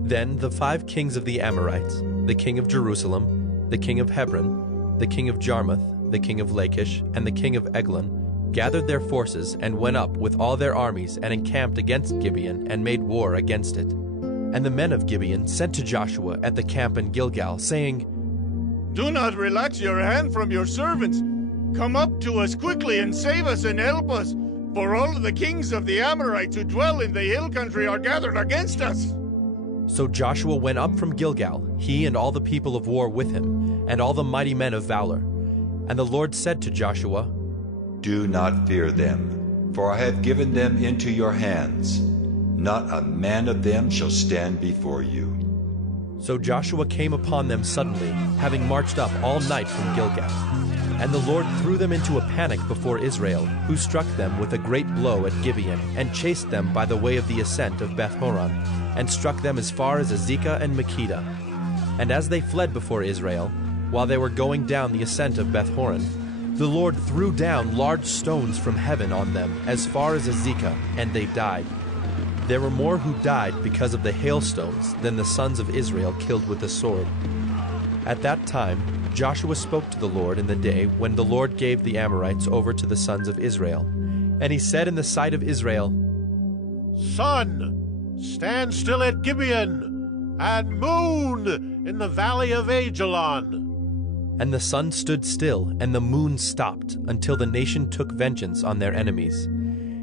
Then the 5 kings of the Amorites, the king of Jerusalem, the king of Hebron, the king of Jarmuth, the king of Lachish, and the king of Eglon, gathered their forces and went up with all their armies and encamped against Gibeon and made war against it. And the men of Gibeon sent to Joshua at the camp in Gilgal, saying, "Do not relax your hand from your servants. Come up to us quickly and save us and help us, for all of the kings of the Amorites who dwell in the hill country are gathered against us." So Joshua went up from Gilgal, he and all the people of war with him, and all the mighty men of valor. And the Lord said to Joshua, "Do not fear them, for I have given them into your hands. Not a man of them shall stand before you." So Joshua came upon them suddenly, having marched up all night from Gilgal. And the Lord threw them into a panic before Israel, who struck them with a great blow at Gibeon, and chased them by the way of the ascent of Beth-horon, and struck them as far as Azekah and Makkedah. And as they fled before Israel, while they were going down the ascent of Beth-horon, the Lord threw down large stones from heaven on them as far as Azekah, and they died. There were more who died because of the hailstones than the sons of Israel killed with the sword. At that time Joshua spoke to the Lord in the day when the Lord gave the Amorites over to the sons of Israel. And he said in the sight of Israel, "Sun, stand still at Gibeon, and moon in the valley of Ajalon." And the sun stood still, and the moon stopped, until the nation took vengeance on their enemies.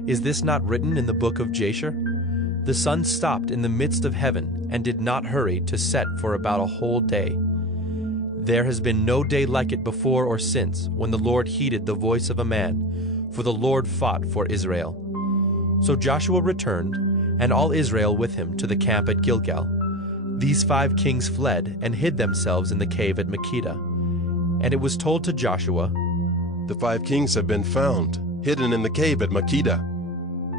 Is this not written in the book of Jasher? The sun stopped in the midst of heaven, and did not hurry to set for about a whole day. There has been no day like it before or since, when the Lord heeded the voice of a man, for the Lord fought for Israel. So Joshua returned, and all Israel with him to the camp at Gilgal. These 5 kings fled and hid themselves in the cave at Makkedah. And it was told to Joshua, "The 5 kings have been found, hidden in the cave at Makkedah."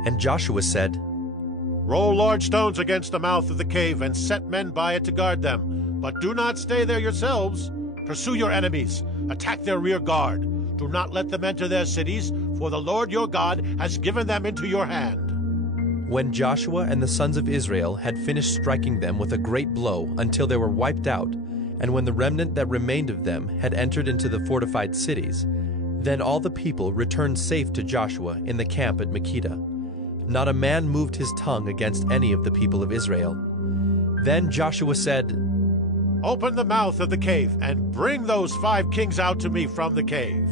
And Joshua said, Roll large stones against the mouth of the cave and set men by it to guard them. But do not stay there yourselves. Pursue your enemies. Attack their rear guard. Do not let them enter their cities, for the Lord your God has given them into your hand. When Joshua and the sons of Israel had finished striking them with a great blow until they were wiped out, and when the remnant that remained of them had entered into the fortified cities, then all the people returned safe to Joshua in the camp at Makkedah. Not a man moved his tongue against any of the people of Israel. Then Joshua said, Open the mouth of the cave and bring those 5 kings out to me from the cave.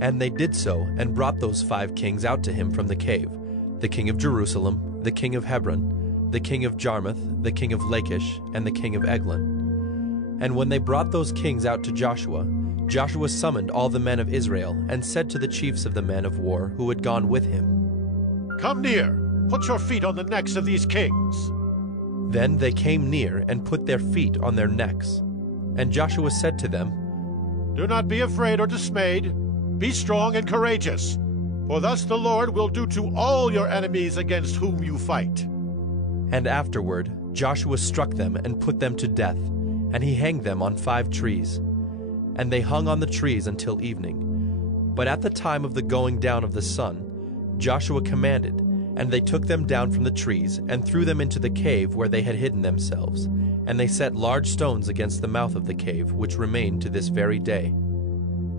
And they did so, and brought those 5 kings out to him from the cave, the king of Jerusalem, the king of Hebron, the king of Jarmuth, the king of Lachish, and the king of Eglon. And when they brought those kings out to Joshua, Joshua summoned all the men of Israel, and said to the chiefs of the men of war who had gone with him, Come near, put your feet on the necks of these kings. Then they came near and put their feet on their necks. And Joshua said to them, Do not be afraid or dismayed. Be strong and courageous, for thus the Lord will do to all your enemies against whom you fight. And afterward Joshua struck them and put them to death, and he hanged them on 5 trees. And they hung on the trees until evening. But at the time of the going down of the sun, Joshua commanded, and they took them down from the trees, and threw them into the cave where they had hidden themselves. And they set large stones against the mouth of the cave, which remain to this very day.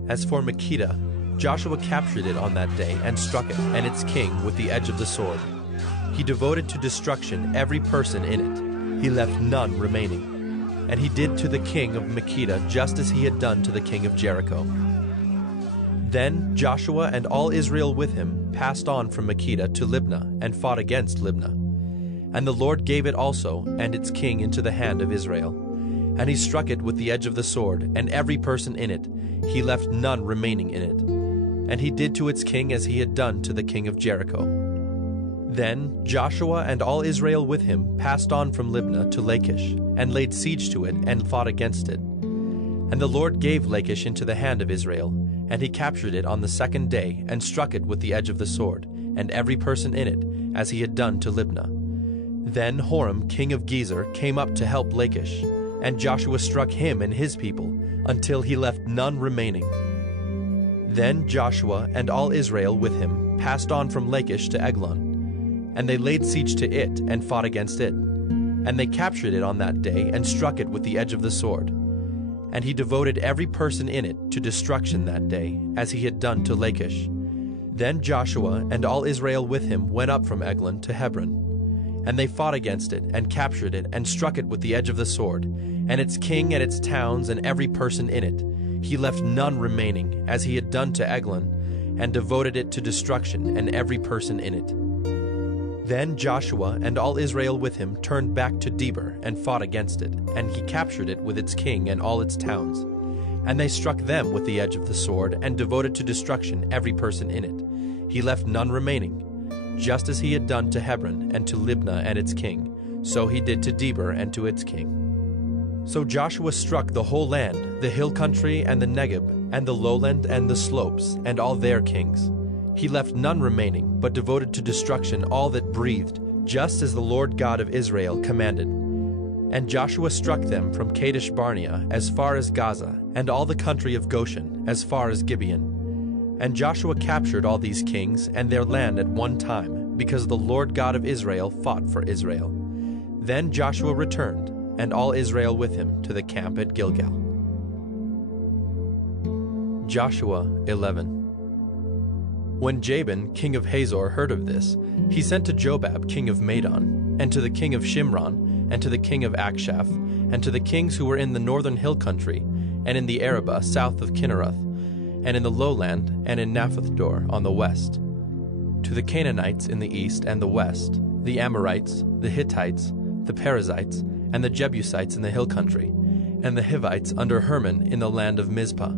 As for Makkedah, Joshua captured it on that day, and struck it, and its king, with the edge of the sword. He devoted to destruction every person in it. He left none remaining. And he did to the king of Makkedah just as he had done to the king of Jericho. Then Joshua and all Israel with him passed on from Makkedah to Libnah, and fought against Libnah. And the Lord gave it also, and its king, into the hand of Israel. And he struck it with the edge of the sword, and every person in it. He left none remaining in it. And he did to its king as he had done to the king of Jericho. Then Joshua and all Israel with him passed on from Libnah to Lachish, and laid siege to it, and fought against it. And the Lord gave Lachish into the hand of Israel, and he captured it on the 2nd day, and struck it with the edge of the sword, and every person in it, as he had done to Libnah. Then Horam king of Gezer came up to help Lachish, and Joshua struck him and his people, until he left none remaining. Then Joshua and all Israel with him passed on from Lachish to Eglon, and they laid siege to it, and fought against it. And they captured it on that day, and struck it with the edge of the sword. And he devoted every person in it to destruction that day, as he had done to Lachish. Then Joshua and all Israel with him went up from Eglon to Hebron. And they fought against it, and captured it, and struck it with the edge of the sword, and its king and its towns and every person in it. He left none remaining, as he had done to Eglon, and devoted it to destruction, and every person in it. Then Joshua and all Israel with him turned back to Debir, and fought against it, and he captured it with its king and all its towns. And they struck them with the edge of the sword, and devoted to destruction every person in it. He left none remaining. Just as he had done to Hebron, and to Libnah and its king, so he did to Debir and to its king. So Joshua struck the whole land, the hill country and the Negeb, and the lowland and the slopes, and all their kings. He left none remaining, but devoted to destruction all that breathed, just as the Lord God of Israel commanded. And Joshua struck them from Kadesh Barnea as far as Gaza, and all the country of Goshen as far as Gibeon. And Joshua captured all these kings and their land at one time, because the Lord God of Israel fought for Israel. Then Joshua returned, and all Israel with him, to the camp at Gilgal. Joshua 11. When Jabin, king of Hazor, heard of this, he sent to Jobab, king of Madon, and to the king of Shimron, and to the king of Akshaph, and to the kings who were in the northern hill country, and in the Arabah south of Kinneroth, and in the lowland, and in Naphthdor on the west, to the Canaanites in the east and the west, the Amorites, the Hittites, the Perizzites, and the Jebusites in the hill country, and the Hivites under Hermon in the land of Mizpah.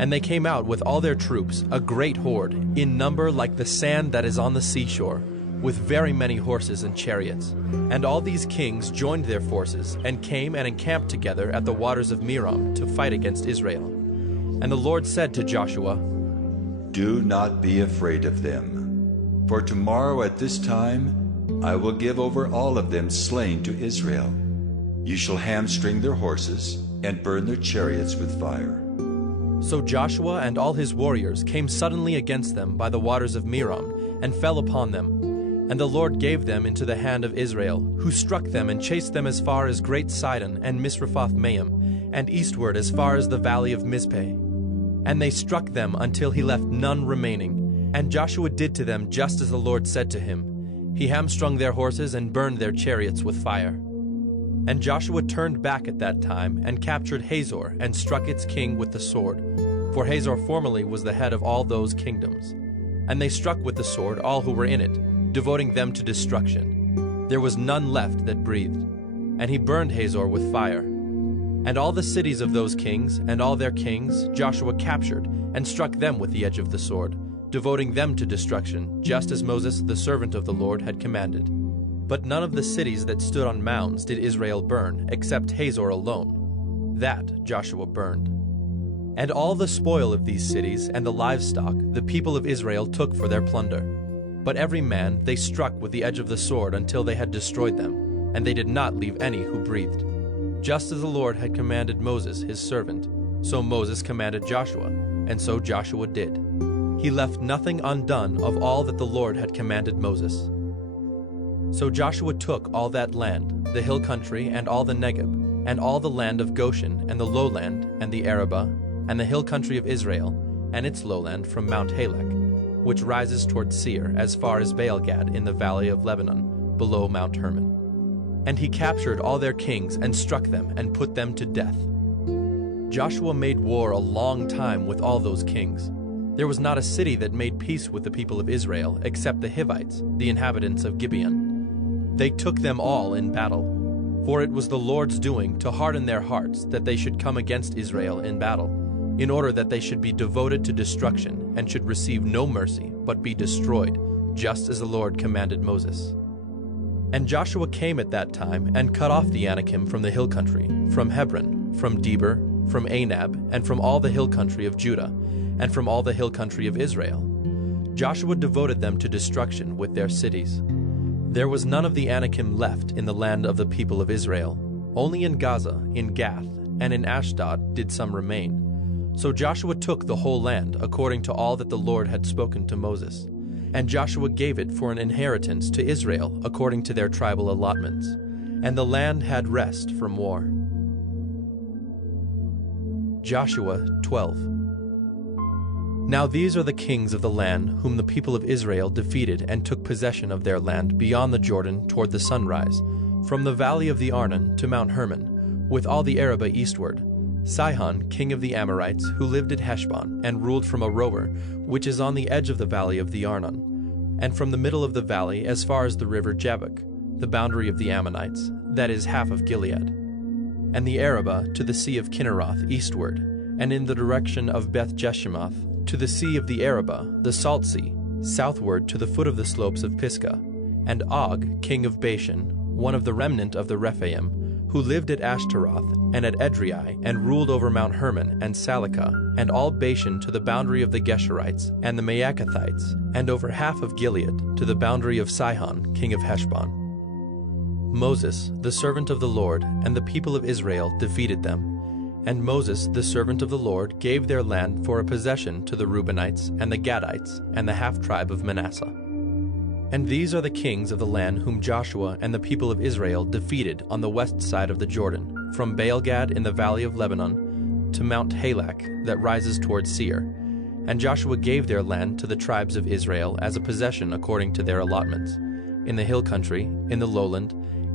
And they came out with all their troops, a great horde, in number like the sand that is on the seashore, with very many horses and chariots. And all these kings joined their forces, and came and encamped together at the waters of Merom to fight against Israel. And the Lord said to Joshua, Do not be afraid of them, for tomorrow at this time I will give over all of them slain to Israel. You shall hamstring their horses and burn their chariots with fire. So Joshua and all his warriors came suddenly against them by the waters of Merom, and fell upon them. And the Lord gave them into the hand of Israel, who struck them and chased them as far as Great Sidon and Misrephoth-Maim, and eastward as far as the valley of Mizpeh. And they struck them until he left none remaining. And Joshua did to them just as the Lord said to him. He hamstrung their horses and burned their chariots with fire. And Joshua turned back at that time, and captured Hazor, and struck its king with the sword. For Hazor formerly was the head of all those kingdoms. And they struck with the sword all who were in it, devoting them to destruction. There was none left that breathed. And he burned Hazor with fire. And all the cities of those kings, and all their kings, Joshua captured, and struck them with the edge of the sword, devoting them to destruction, just as Moses, the servant of the Lord, had commanded. But none of the cities that stood on mounds did Israel burn, except Hazor alone. That Joshua burned. And all the spoil of these cities and the livestock the people of Israel took for their plunder. But every man they struck with the edge of the sword until they had destroyed them, and they did not leave any who breathed. Just as the Lord had commanded Moses his servant, so Moses commanded Joshua, and so Joshua did. He left nothing undone of all that the Lord had commanded Moses. So Joshua took all that land, the hill country and all the Negeb, and all the land of Goshen and the lowland and the Arabah, and the hill country of Israel, and its lowland from Mount Halak, which rises toward Seir as far as Baal-gad in the valley of Lebanon, below Mount Hermon. And he captured all their kings and struck them and put them to death. Joshua made war a long time with all those kings. There was not a city that made peace with the people of Israel except the Hivites, the inhabitants of Gibeon. They took them all in battle, for it was the Lord's doing to harden their hearts that they should come against Israel in battle, in order that they should be devoted to destruction and should receive no mercy, but be destroyed, just as the Lord commanded Moses. And Joshua came at that time and cut off the Anakim from the hill country, from Hebron, from Debir, from Anab, and from all the hill country of Judah, and from all the hill country of Israel. Joshua devoted them to destruction with their cities. There was none of the Anakim left in the land of the people of Israel. Only in Gaza, in Gath, and in Ashdod did some remain. So Joshua took the whole land according to all that the Lord had spoken to Moses. And Joshua gave it for an inheritance to Israel according to their tribal allotments. And the land had rest from war. Joshua 12. Now these are the kings of the land whom the people of Israel defeated and took possession of their land beyond the Jordan toward the sunrise, from the valley of the Arnon to Mount Hermon, with all the Arabah eastward. Sihon, king of the Amorites, who lived at Heshbon, and ruled from Aroer, which is on the edge of the valley of the Arnon, and from the middle of the valley as far as the river Jabbok, the boundary of the Ammonites, that is half of Gilead. And the Arabah to the sea of Kinneroth eastward, and in the direction of Beth-Jeshimoth, to the sea of the Arabah, the Salt Sea, southward to the foot of the slopes of Pisgah, and Og, king of Bashan, one of the remnant of the Rephaim, who lived at Ashtaroth and at Edrei, and ruled over Mount Hermon and Salecah, and all Bashan to the boundary of the Geshurites and the Maacathites, and over half of Gilead to the boundary of Sihon, king of Heshbon. Moses, the servant of the Lord, and the people of Israel defeated them. And Moses, the servant of the Lord, gave their land for a possession to the Reubenites and the Gadites and the half-tribe of Manasseh. And these are the kings of the land whom Joshua and the people of Israel defeated on the west side of the Jordan, from Baal-gad in the valley of Lebanon to Mount Halak that rises toward Seir. And Joshua gave their land to the tribes of Israel as a possession according to their allotments, in the hill country, in the lowland,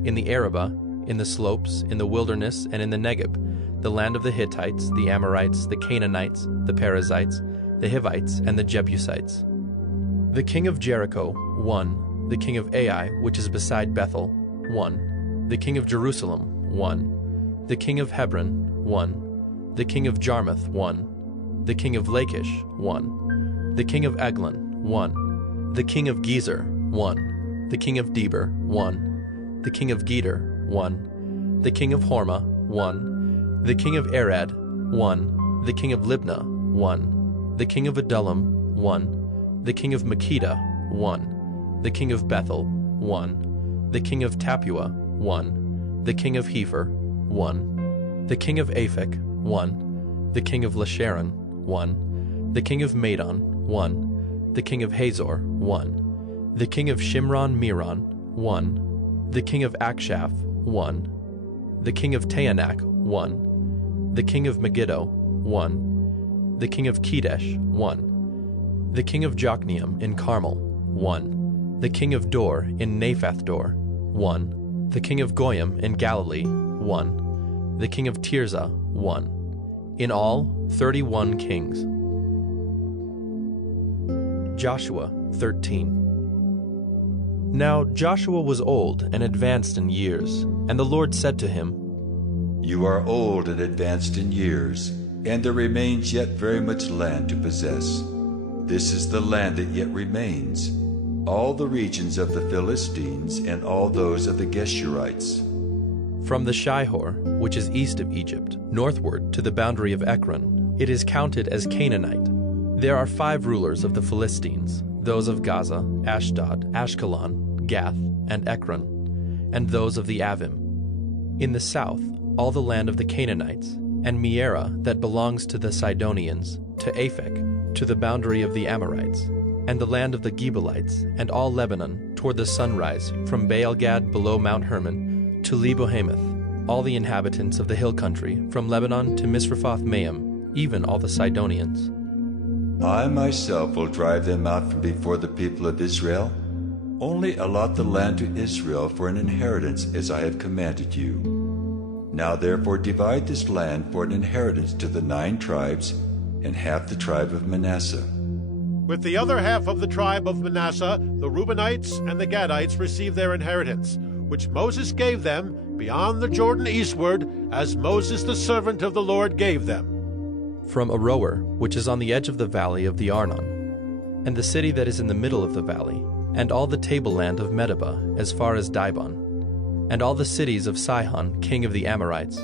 in the Arabah, in the slopes, in the wilderness, and in the Negeb, the land of the Hittites, the Amorites, the Canaanites, the Perizzites, the Hivites, and the Jebusites. The king of Jericho, 1. The king of Ai, which is beside Bethel, 1. The king of Jerusalem, 1. The king of Hebron, 1. The king of Jarmuth, 1. The king of Lachish, 1. The king of Eglon, 1. The king of Gezer, 1. the king of Deber, 1, the king of Geder, 1, the king of Hormah, 1, the king of Arad, 1, the king of Libnah, 1, the king of Adullam, 1, the king of Makkedah, 1, the king of Bethel, 1, the king of Tappuah, 1, the king of Hepher, 1, the king of Aphek, 1, the king of Lasharon, 1, the king of Madon, 1, the king of Hazor, 1, the king of Shimron Meron, 1, the king of Akshaph, 1, the king of Taanach, 1, the king of Megiddo, 1, the king of Kedesh, 1, the king of Jokneam in Carmel, 1, the king of Dor in Naphath-dor, 1, the king of Goyim in Galilee, 1, the king of Tirzah, 1. In all, 31 kings. Joshua 13. Now Joshua was old and advanced in years, and the Lord said to him, You are old and advanced in years, and there remains yet very much land to possess. This is the land that yet remains, all the regions of the Philistines and all those of the Geshurites. From the Shihor, which is east of Egypt, northward to the boundary of Ekron, it is counted as Canaanite. There are 5 rulers of the Philistines, those of Gaza, Ashdod, Ashkelon, Gath, and Ekron, and those of the Avim. In the south, all the land of the Canaanites, and Mearah that belongs to the Sidonians, to Aphek, to the boundary of the Amorites, and the land of the Gebalites, and all Lebanon, toward the sunrise, from Baal-gad below Mount Hermon, to Lebo-hamath, all the inhabitants of the hill country, from Lebanon to Misrephoth-maim, even all the Sidonians. I myself will drive them out from before the people of Israel. Only allot the land to Israel for an inheritance as I have commanded you. Now therefore divide this land for an inheritance to the 9 tribes and half the tribe of Manasseh. With the other half of the tribe of Manasseh, the Reubenites and the Gadites receive their inheritance, which Moses gave them beyond the Jordan eastward, as Moses the servant of the Lord gave them. From Aroer, which is on the edge of the valley of the Arnon, and the city that is in the middle of the valley, and all the tableland of Medeba as far as Dibon, and all the cities of Sihon king of the Amorites,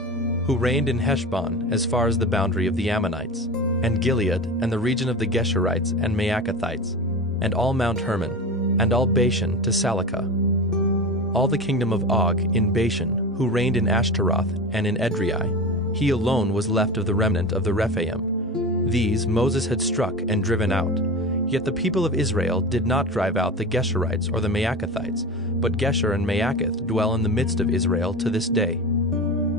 who reigned in Heshbon as far as the boundary of the Ammonites, and Gilead, and the region of the Geshurites and Maacathites, and all Mount Hermon, and all Bashan to Salakah, all the kingdom of Og in Bashan, who reigned in Ashtaroth and in Edrei. He alone was left of the remnant of the Rephaim. These Moses had struck and driven out. Yet the people of Israel did not drive out the Geshurites or the Maacathites, but Gesher and Maacath dwell in the midst of Israel to this day.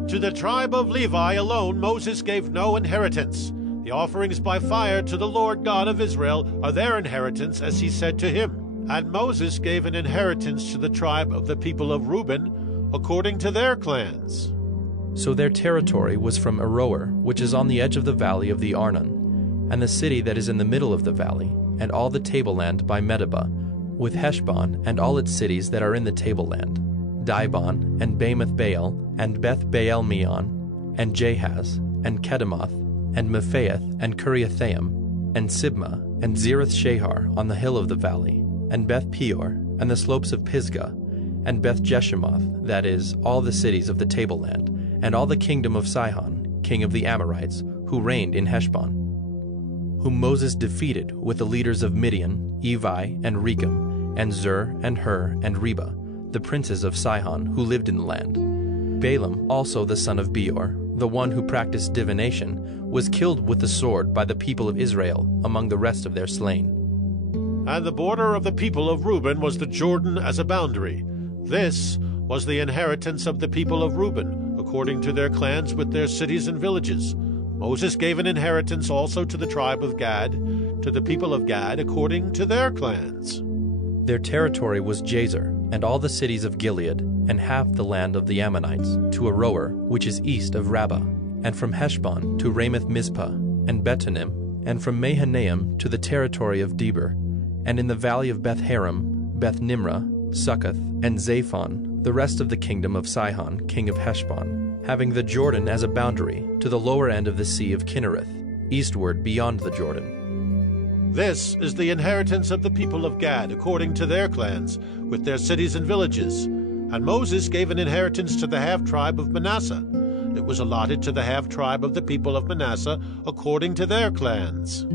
To the tribe of Levi alone Moses gave no inheritance. The offerings by fire to the Lord God of Israel are their inheritance, as he said to him. And Moses gave an inheritance to the tribe of the people of Reuben, according to their clans. So their territory was from Aroer, which is on the edge of the valley of the Arnon, and the city that is in the middle of the valley, and all the tableland by Medeba, with Heshbon and all its cities that are in the tableland, Dibon, and Bamoth Baal, and Beth Baal Meon, and Jahaz, and Kedemoth, and Mephaath, and Kiriathaim, and Sibmah, and Zereth Shahar on the hill of the valley, and Beth Peor, and the slopes of Pisgah, and Beth Jeshemoth, that is, all the cities of the tableland, and all the kingdom of Sihon, king of the Amorites, who reigned in Heshbon, whom Moses defeated with the leaders of Midian, Evi, and Rechem, and Zur, and Hur, and Reba, the princes of Sihon, who lived in the land. Balaam, also the son of Beor, the one who practiced divination, was killed with the sword by the people of Israel among the rest of their slain. And the border of the people of Reuben was the Jordan as a boundary. This was the inheritance of the people of Reuben, according to their clans with their cities and villages. Moses gave an inheritance also to the tribe of Gad, to the people of Gad, according to their clans. Their territory was Jazer, and all the cities of Gilead, and half the land of the Ammonites, to Aroer, which is east of Rabbah, and from Heshbon to Ramoth-Mizpah, and Betonim, and from Mahanaim to the territory of Deber, and in the valley of Beth-haram, Beth-nimrah, Succoth, and Zaphon, the rest of the kingdom of Sihon, king of Heshbon, having the Jordan as a boundary to the lower end of the sea of Kinnereth, eastward beyond the Jordan. This is the inheritance of the people of Gad, according to their clans, with their cities and villages. And Moses gave an inheritance to the half-tribe of Manasseh. It was allotted to the half-tribe of the people of Manasseh, according to their clans.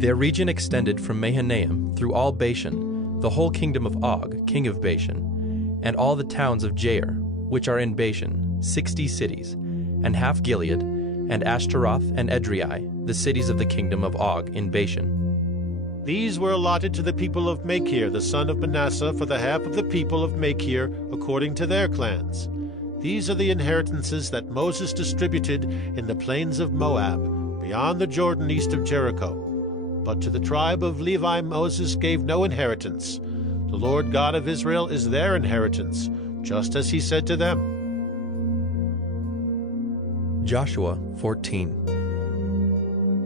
Their region extended from Mahanaim through all Bashan, the whole kingdom of Og, king of Bashan, and all the towns of Jair, which are in Bashan, 60 cities, and half Gilead, and Ashtaroth and Edrei, the cities of the kingdom of Og in Bashan. These were allotted to the people of Machir, the son of Manasseh, for the half of the people of Machir, according to their clans. These are the inheritances that Moses distributed in the plains of Moab, beyond the Jordan east of Jericho. But to the tribe of Levi Moses gave no inheritance. The Lord God of Israel is their inheritance, just as he said to them. Joshua 14.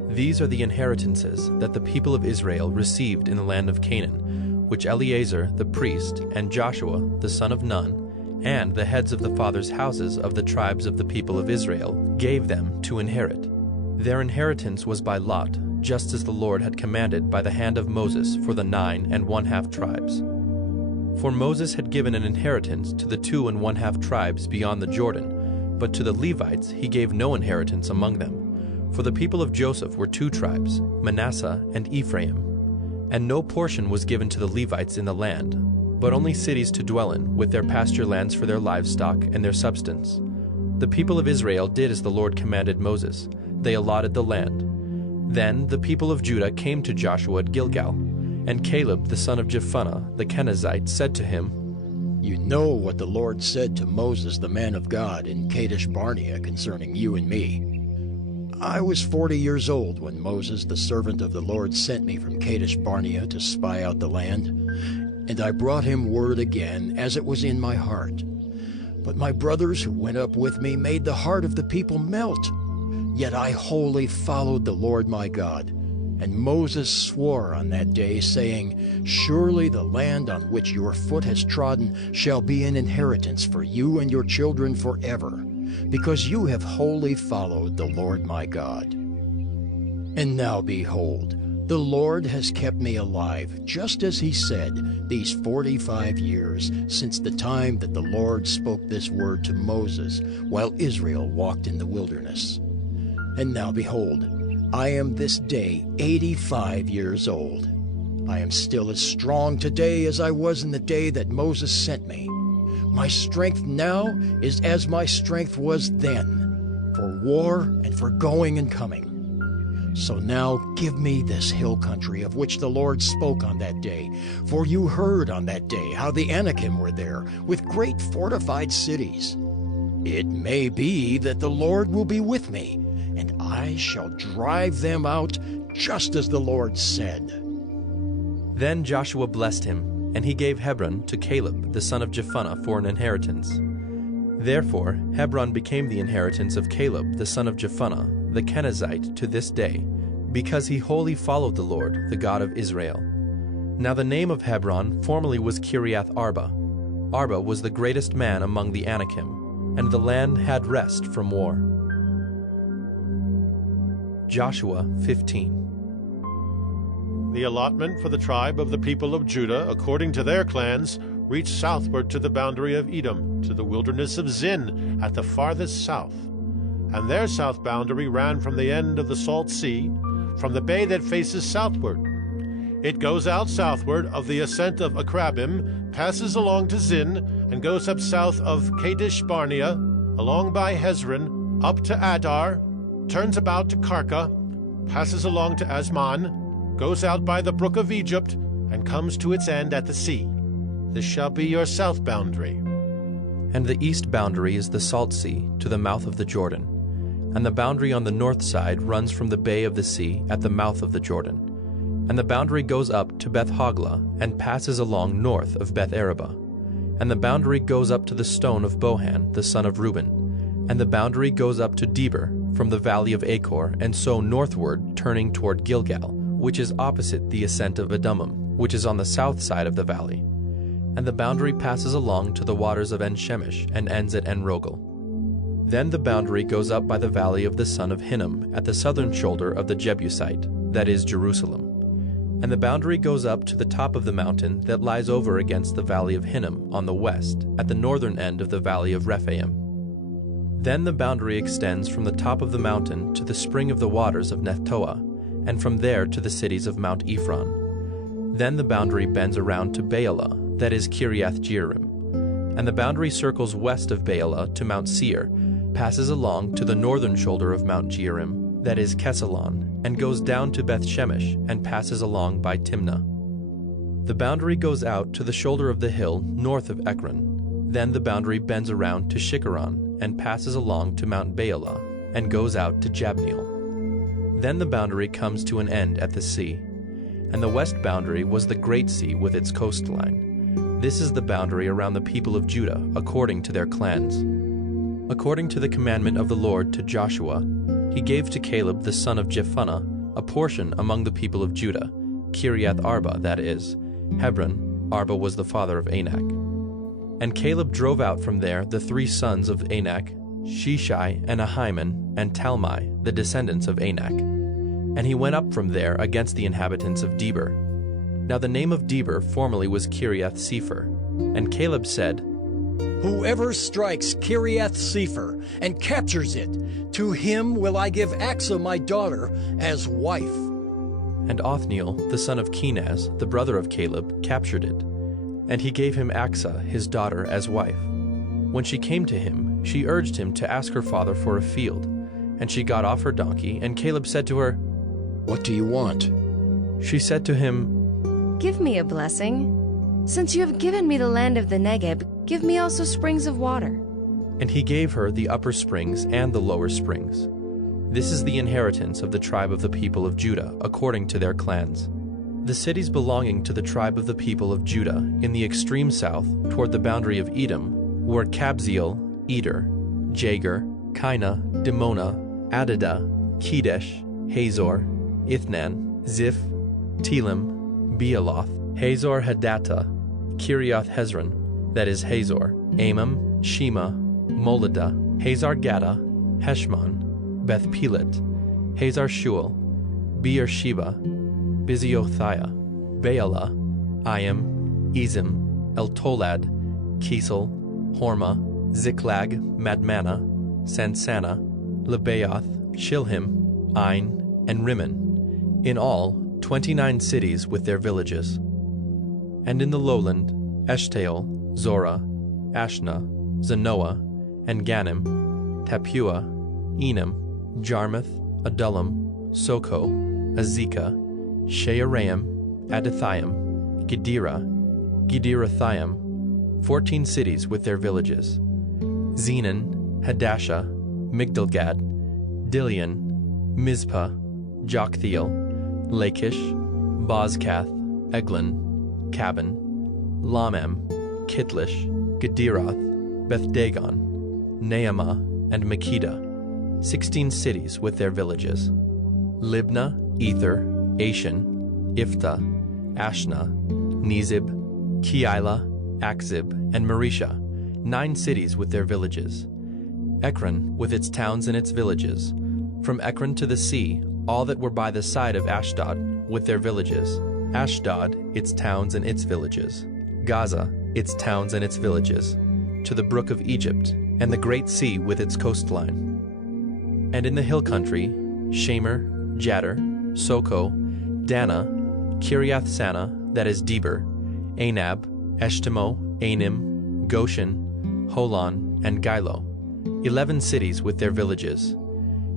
These are the inheritances that the people of Israel received in the land of Canaan, which Eleazar the priest and Joshua the son of Nun, and the heads of the fathers' houses of the tribes of the people of Israel gave them to inherit. Their inheritance was by lot, just as the Lord had commanded by the hand of Moses for the 9 1/2 tribes. For Moses had given an inheritance to the 2 1/2 tribes beyond the Jordan, but to the Levites he gave no inheritance among them. For the people of Joseph were 2 tribes, Manasseh and Ephraim. And no portion was given to the Levites in the land, but only cities to dwell in, with their pasture lands for their livestock and their substance. The people of Israel did as the Lord commanded Moses. They allotted the land. Then the people of Judah came to Joshua at Gilgal, and Caleb the son of Jephunneh the Kenizzite said to him, "You know what the Lord said to Moses the man of God in Kadesh Barnea concerning you and me. I was 40 years old when Moses the servant of the Lord sent me from Kadesh Barnea to spy out the land, and I brought him word again as it was in my heart. But my brothers who went up with me made the heart of the people melt. Yet I wholly followed the Lord my God. And Moses swore on that day, saying, Surely the land on which your foot has trodden shall be an inheritance for you and your children forever, because you have wholly followed the Lord my God. And now behold, the Lord has kept me alive, just as he said, these 45 years, since the time that the Lord spoke this word to Moses, while Israel walked in the wilderness. And now behold, I am this day 85 years old. I am still as strong today as I was in the day that Moses sent me. My strength now is as my strength was then, for war and for going and coming. So now give me this hill country of which the Lord spoke on that day, for you heard on that day how the Anakim were there, with great fortified cities. It may be that the Lord will be with me, and I shall drive them out just as the Lord said." Then Joshua blessed him, and he gave Hebron to Caleb the son of Jephunneh for an inheritance. Therefore Hebron became the inheritance of Caleb the son of Jephunneh the Kenizzite to this day, because he wholly followed the Lord, the God of Israel. Now the name of Hebron formerly was Kiriath Arba. Arba was the greatest man among the Anakim, and the land had rest from war. Joshua 15. The allotment for the tribe of the people of Judah, according to their clans, reached southward to the boundary of Edom, to the wilderness of Zin at the farthest south. And their south boundary ran from the end of the Salt Sea, from the bay that faces southward. It goes out southward of the ascent of Akrabim, passes along to Zin, and goes up south of Kadesh Barnea, along by Hezron, up to Adar, turns about to Karka, passes along to Asman, goes out by the brook of Egypt, and comes to its end at the sea. This shall be your south boundary. And the east boundary is the Salt Sea, to the mouth of the Jordan. And the boundary on the north side runs from the bay of the sea at the mouth of the Jordan. And the boundary goes up to Beth Hoglah, and passes along north of Beth Araba. And the boundary goes up to the stone of Bohan, the son of Reuben. And the boundary goes up to Deber, from the valley of Achor, and so northward, turning toward Gilgal, which is opposite the ascent of Adumim, which is on the south side of the valley. And the boundary passes along to the waters of En-Shemesh, and ends at En-Rogel. Then the boundary goes up by the valley of the son of Hinnom, at the southern shoulder of the Jebusite, that is Jerusalem. And the boundary goes up to the top of the mountain that lies over against the valley of Hinnom on the west, at the northern end of the valley of Rephaim. Then the boundary extends from the top of the mountain to the spring of the waters of Nephtoah, and from there to the cities of Mount Ephron. Then the boundary bends around to Baalah, that is Kiriath Jearim. And the boundary circles west of Baalah to Mount Seir, passes along to the northern shoulder of Mount Jearim, that is Kesalon, and goes down to Beth Shemesh and passes along by Timnah. The boundary goes out to the shoulder of the hill north of Ekron. Then the boundary bends around to Shikkeron and passes along to Mount Baalah and goes out to Jabneel. Then the boundary comes to an end at the sea. And the west boundary was the Great Sea with its coastline. This is the boundary around the people of Judah according to their clans. According to the commandment of the Lord to Joshua, he gave to Caleb the son of Jephunneh a portion among the people of Judah, Kiriath Arba, that is, Hebron. Arba was the father of Anak. And Caleb drove out from there the 3 sons of Anak, Sheshai and Ahiman and Talmai, the descendants of Anak. And he went up from there against the inhabitants of Debir. Now the name of Debir formerly was Kiriath Sepher. And Caleb said, Whoever strikes Kiriath Sepher and captures it, to him will I give Achsah my daughter as wife. And Othniel, the son of Kenaz, the brother of Caleb, captured it. And he gave him Achsah his daughter as wife. When she came to him, she urged him to ask her father for a field. And she got off her donkey, and Caleb said to her, What do you want? She said to him, Give me a blessing. Since you have given me the land of the Negeb, give me also springs of water. And he gave her the upper springs and the lower springs. This is the inheritance of the tribe of the people of Judah, according to their clans. The cities belonging to the tribe of the people of Judah in the extreme south, toward the boundary of Edom, were Kabzeel, Eder, Jagur, Kainah, Dimona, Adadah, Kedesh, Hazor, Ithnan, Ziph, Telem, Bealoth, Hazor Hadattah, Kiriath Hezron, that is Hazor, Amam, Shema, Moladah, Hazar Gaddah, Heshmon, Beth Pelet, Hazar Shual, Beersheba, Biziothiah, Baalah, Ayim, Ezim, Eltolad, Kisel, Hormah, Ziklag, Madmannah, Sansannah, Lebaoth, Shilhim, Ain, and Rimmon, in all 29 cities with their villages. And in the lowland, Eshtaol, Zorah, Ashna, Zanoah, and Ganim, Tapua, Enam, Jarmuth, Adullam, Soko, Azekah, Shearaim, Adathaim, Gedera, Gederathaim, 14 cities with their villages. Zenan, Hadassah, Migdalgad, Dilian, Mizpah, Joktheel, Lachish, Bozkath, Eglon, Cabin, Lamam, Kitlish, Gederoth, Beth-dagon, Naamah, and Makkedah, 16 cities with their villages. Libnah, Ether, Ashan, Iphta, Ashna, Nezib, Keilah, Akzib, and Maresha, 9 cities with their villages. Ekron with its towns and its villages. From Ekron to the sea, all that were by the side of Ashdod with their villages. Ashdod, its towns and its villages. Gaza, its towns and its villages. To the brook of Egypt, and the great sea with its coastline. And in the hill country, Shamer, Jadder, Soko, Dana, Kiriath Sana, that is Debir, Anab, Eshtemo, Anim, Goshen, Holon, and Gilo, 11 cities with their villages.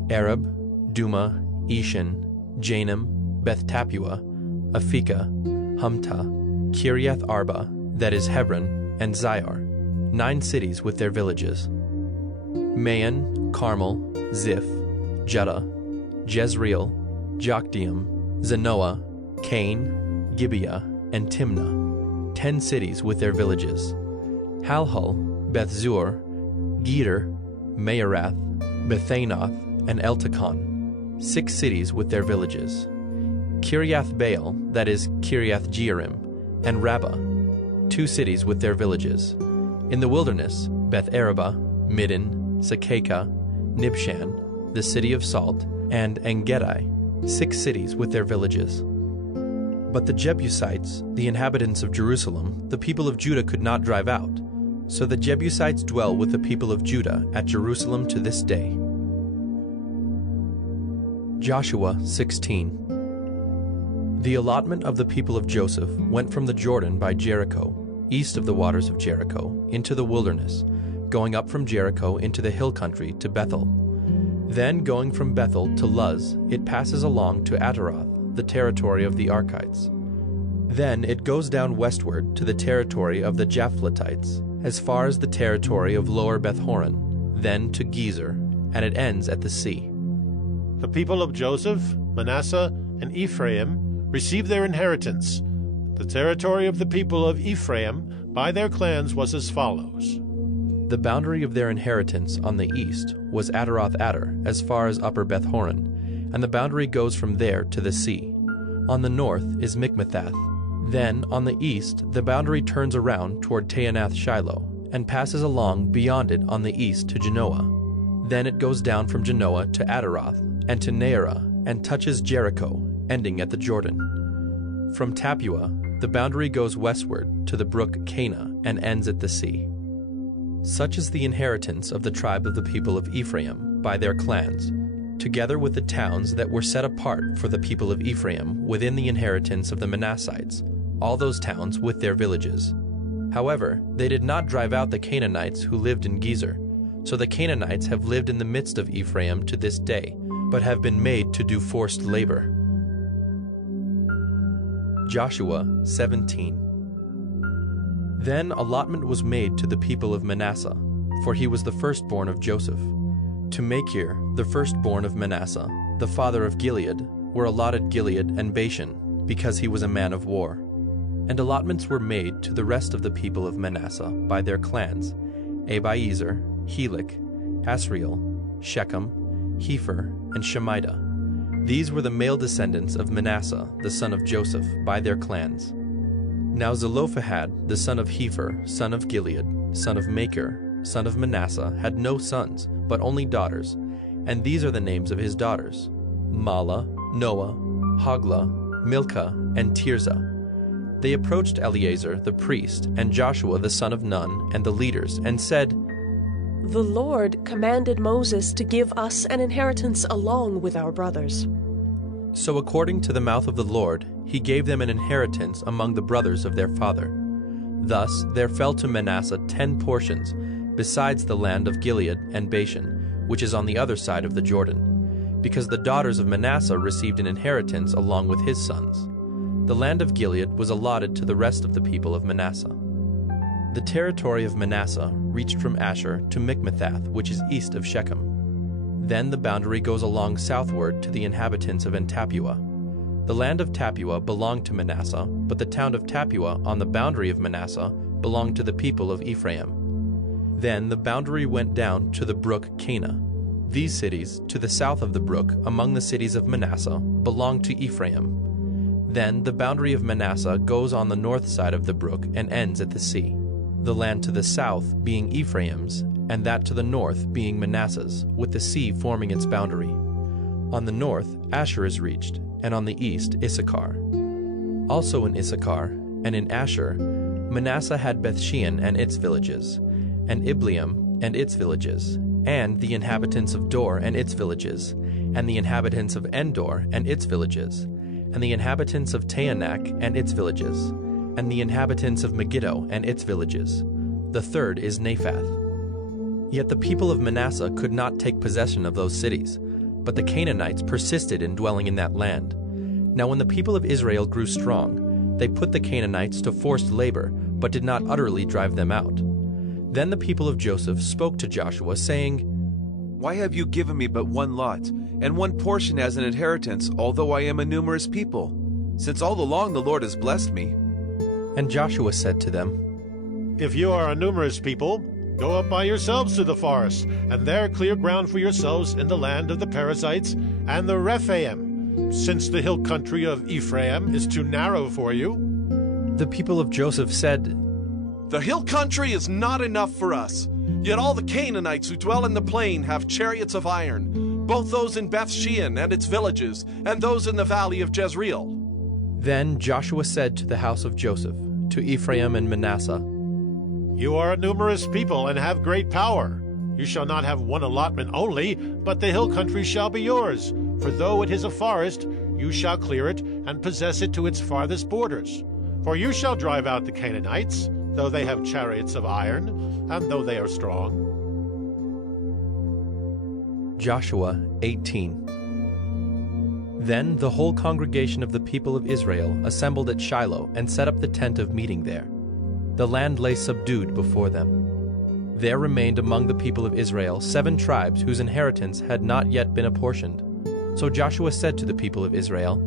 Arab, Duma, Eshan, Janam, Beth Tapua, Aphekah, Humta, Kiriath Arba, that is Hebron, and Zior, 9 cities with their villages. Maon, Carmel, Ziph, Judah, Jezreel, Jokdeam, Zanoah, Cain, Gibeah, and Timnah, 10 cities with their villages. Halhul, Beth-zur, Geder, Maarath, Bethanoth, and Eltekon, 6 cities with their villages. Kiriath Baal, that is Kiriath Jearim, and Rabbah, 2 cities with their villages. In the wilderness, Beth Arabah, Middin, Sakakah, Nibshan, the city of salt, and Engedi, 6 cities with their villages. But the Jebusites, the inhabitants of Jerusalem, the people of Judah could not drive out. So the Jebusites dwell with the people of Judah at Jerusalem to this day. Joshua 16. The allotment of the people of Joseph went from the Jordan by Jericho, east of the waters of Jericho, into the wilderness, going up from Jericho into the hill country to Bethel. Then going from Bethel to Luz, it passes along to Ataroth, the territory of the Archites. Then it goes down westward to the territory of the Japhletites, as far as the territory of Lower Beth-horon, then to Gezer, and it ends at the sea. The people of Joseph, Manasseh, and Ephraim received their inheritance. The territory of the people of Ephraim by their clans was as follows. The boundary of their inheritance on the east was Ataroth-Adar, as far as Upper Beth-horon, and the boundary goes from there to the sea. On the north is Mikmethath. Then, on the east, the boundary turns around toward Taanath-Shiloh, and passes along beyond it on the east to Genoa. Then it goes down from Genoa to Ataroth, and to Nearah, and touches Jericho, ending at the Jordan. From Tappuah, the boundary goes westward to the brook Cana, and ends at the sea. Such is the inheritance of the tribe of the people of Ephraim by their clans, together with the towns that were set apart for the people of Ephraim within the inheritance of the Manassites, all those towns with their villages. However, they did not drive out the Canaanites who lived in Gezer, so the Canaanites have lived in the midst of Ephraim to this day, but have been made to do forced labor. Joshua 17. Then allotment was made to the people of Manasseh, for he was the firstborn of Joseph. To Machir, the firstborn of Manasseh, the father of Gilead, were allotted Gilead and Bashan, because he was a man of war. And allotments were made to the rest of the people of Manasseh by their clans, Abiezer, Helek, Asriel, Shechem, Hepher, and Shemida. These were the male descendants of Manasseh, the son of Joseph, by their clans. Now Zelophehad, the son of Hepher, son of Gilead, son of Machir, son of Manasseh, had no sons, but only daughters, and these are the names of his daughters: Mahlah, Noah, Hoglah, Milcah, and Tirzah. They approached Eleazar the priest, and Joshua the son of Nun, and the leaders, and said, "The Lord commanded Moses to give us an inheritance along with our brothers." So according to the mouth of the Lord, he gave them an inheritance among the brothers of their father. Thus there fell to Manasseh 10 portions, besides the land of Gilead and Bashan, which is on the other side of the Jordan, because the daughters of Manasseh received an inheritance along with his sons. The land of Gilead was allotted to the rest of the people of Manasseh. The territory of Manasseh reached from Asher to Mikmethath, which is east of Shechem. Then the boundary goes along southward to the inhabitants of Tappuah. The land of Tappuah belonged to Manasseh, but the town of Tappuah on the boundary of Manasseh belonged to the people of Ephraim. Then the boundary went down to the brook Cana. These cities, to the south of the brook, among the cities of Manasseh, belonged to Ephraim. Then the boundary of Manasseh goes on the north side of the brook and ends at the sea, the land to the south being Ephraim's, and that to the north being Manasseh's, with the sea forming its boundary. On the north, Asher is reached, and on the east, Issachar. Also in Issachar, and in Asher, Manasseh had Bethshean and its villages, and Ibleam and its villages, and the inhabitants of Dor and its villages, and the inhabitants of Endor and its villages, and the inhabitants of Taanach and its villages, and the inhabitants of Megiddo and its villages. The third is Naphath. Yet the people of Manasseh could not take possession of those cities, but the Canaanites persisted in dwelling in that land. Now when the people of Israel grew strong, they put the Canaanites to forced labor, but did not utterly drive them out. Then the people of Joseph spoke to Joshua, saying, "Why have you given me but one lot, and one portion as an inheritance, although I am a numerous people? Since all along the Lord has blessed me." And Joshua said to them, "If you are a numerous people, go up by yourselves to the forest, and there clear ground for yourselves in the land of the Perizzites and the Rephaim, since the hill country of Ephraim is too narrow for you." The people of Joseph said, "The hill country is not enough for us. Yet all the Canaanites who dwell in the plain have chariots of iron, both those in Bethshean and its villages, and those in the valley of Jezreel." Then Joshua said to the house of Joseph, to Ephraim and Manasseh, You are a numerous people and have great power. You shall not have one allotment only, but the hill country shall be yours. For though it is a forest, you shall clear it and possess it to its farthest borders. For you shall drive out the Canaanites, though they have chariots of iron, and though they are strong. Joshua 18. Then the whole congregation of the people of Israel assembled at Shiloh and set up the tent of meeting there. The land lay subdued before them. There remained among the people of Israel 7 tribes whose inheritance had not yet been apportioned. So Joshua said to the people of Israel,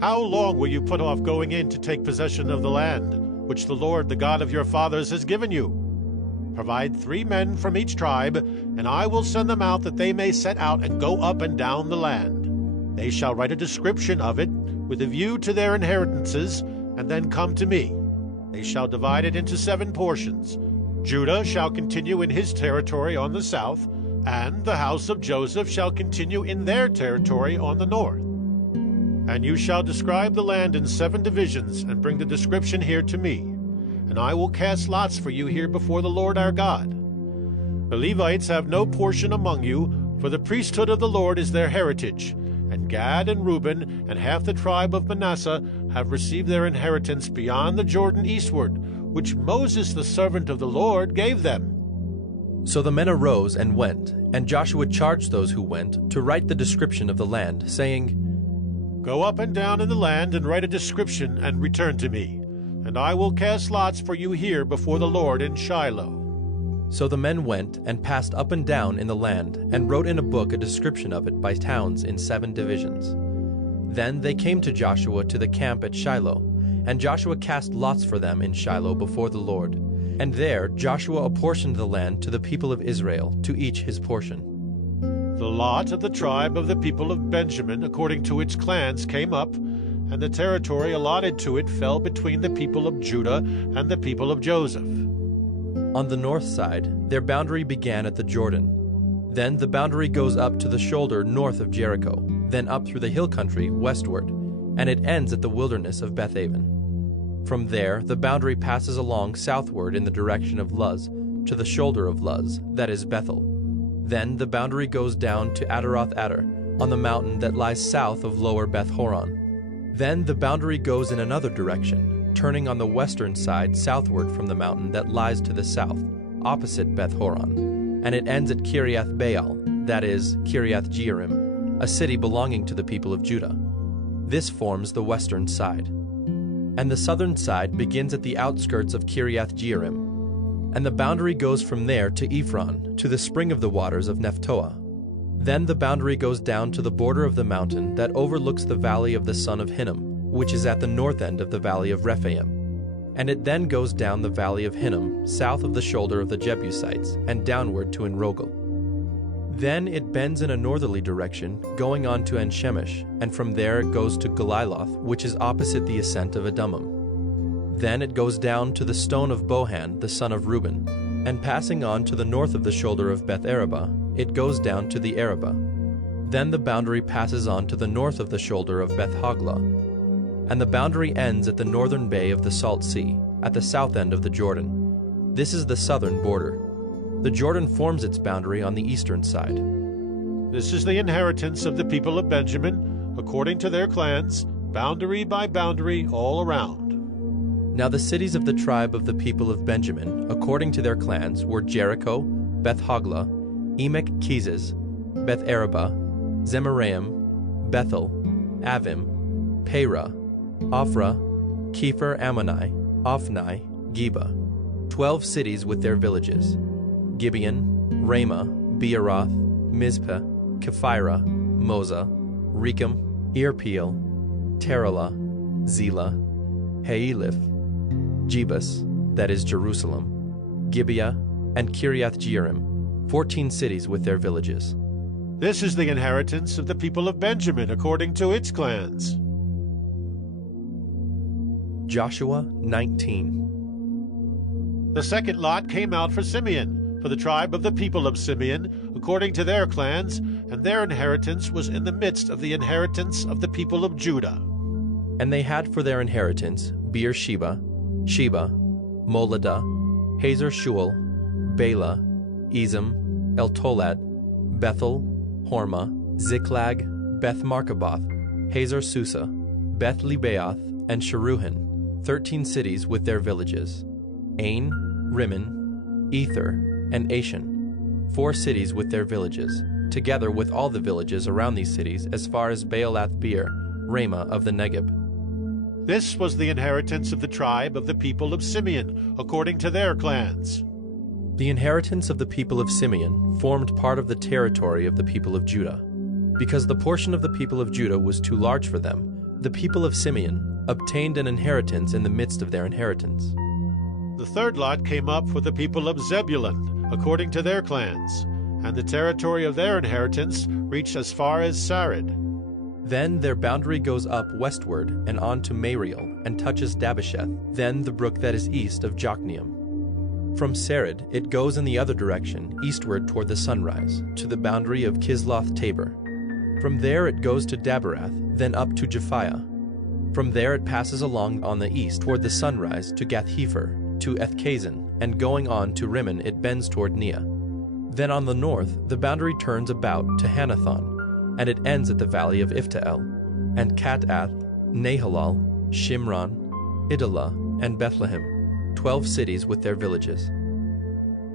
How long will you put off going in to take possession of the land, which the Lord, the God of your fathers, has given you? Provide 3 men from each tribe, and I will send them out that they may set out and go up and down the land. They shall write a description of it, with a view to their inheritances, and then come to me. They shall divide it into 7 portions. Judah shall continue in his territory on the south, and the house of Joseph shall continue in their territory on the north. And you shall describe the land in 7 divisions, and bring the description here to me. And I will cast lots for you here before the Lord our God. The Levites have no portion among you, for the priesthood of the Lord is their heritage. And Gad and Reuben and half the tribe of Manasseh have received their inheritance beyond the Jordan eastward, which Moses the servant of the Lord gave them. So the men arose and went, and Joshua charged those who went to write the description of the land, saying, Go up and down in the land and write a description and return to me, and I will cast lots for you here before the Lord in Shiloh. So the men went and passed up and down in the land, and wrote in a book a description of it by towns in 7 divisions. Then they came to Joshua to the camp at Shiloh, and Joshua cast lots for them in Shiloh before the Lord. And there Joshua apportioned the land to the people of Israel, to each his portion. The lot of the tribe of the people of Benjamin, according to its clans, came up, and the territory allotted to it fell between the people of Judah and the people of Joseph. On the north side, their boundary began at the Jordan. Then the boundary goes up to the shoulder north of Jericho, then up through the hill country westward, and it ends at the wilderness of Bethaven. From there, the boundary passes along southward in the direction of Luz, to the shoulder of Luz, that is Bethel. Then the boundary goes down to Adaroth-Adar, on the mountain that lies south of lower Beth-horon. Then the boundary goes in another direction, turning on the western side southward from the mountain that lies to the south, opposite Beth-horon, and it ends at Kiriath-Baal, that is, Kiriath-Jearim, a city belonging to the people of Judah. This forms the western side. And the southern side begins at the outskirts of Kiriath-Jearim, and the boundary goes from there to Ephron, to the spring of the waters of Nephtoah. Then the boundary goes down to the border of the mountain that overlooks the valley of the son of Hinnom, which is at the north end of the valley of Rephaim. And it then goes down the valley of Hinnom, south of the shoulder of the Jebusites, and downward to En-Rogel. Then it bends in a northerly direction, going on to En-Shemesh, and from there it goes to Geliloth, which is opposite the ascent of Adummim. Then it goes down to the stone of Bohan, the son of Reuben, and passing on to the north of the shoulder of Beth-Arabah, it goes down to the Arabah. Then the boundary passes on to the north of the shoulder of Beth-Hoglah, and the boundary ends at the northern bay of the Salt Sea, at the south end of the Jordan. This is the southern border. The Jordan forms its boundary on the eastern side. This is the inheritance of the people of Benjamin, according to their clans, boundary by boundary all around. Now the cities of the tribe of the people of Benjamin, according to their clans, were Jericho, Beth-Hoglah, Emek-Keziz, Beth-Arabah, Zemaraim, Bethel, Avim, Perah, Ophrah, Kepher-Ammoni, Ophni, Geba, 12 cities with their villages, Gibeon, Ramah, Beeroth, Mizpah, Kephirah, Moza, Rechem, Irpeel, Terah, Zelah, Haeliph, Jebus, that is Jerusalem, Gibeah, and Kiriath-Jearim, 14 cities with their villages. This is the inheritance of the people of Benjamin according to its clans. Joshua 19. The second lot came out for Simeon, for the tribe of the people of Simeon, according to their clans, and their inheritance was in the midst of the inheritance of the people of Judah. And they had for their inheritance Beersheba, Sheba, Moladah, Hazar Shual, Bela, Ezim, Eltolad, Bethel, Hormah, Ziklag, Beth Markaboth, Hazar Susa, Beth Lebaoth, and Sharuhen, 13 cities with their villages, Ain, Rimmon, Ether, and Ashan, 4 cities with their villages, together with all the villages around these cities as far as Baalath-beer, Ramah of the Negeb. This was the inheritance of the tribe of the people of Simeon, according to their clans. The inheritance of the people of Simeon formed part of the territory of the people of Judah. Because the portion of the people of Judah was too large for them, the people of Simeon obtained an inheritance in the midst of their inheritance. The third lot came up for the people of Zebulun, according to their clans, and the territory of their inheritance reached as far as Sarid. Then their boundary goes up westward and on to Mariel and touches Dabbesheth, then the brook that is east of Jokneam. From Sarid it goes in the other direction, eastward toward the sunrise, to the boundary of Kisloth-Tabor. From there it goes to Daberath, then up to Japhiah. From there it passes along on the east toward the sunrise to Gath-Hepher, to Ethkazin, and going on to Rimmon it bends toward Neah. Then on the north the boundary turns about to Hanathon, and it ends at the valley of Iftael, and Katath, Nahalal, Shimron, Idalah, and Bethlehem, 12 cities with their villages.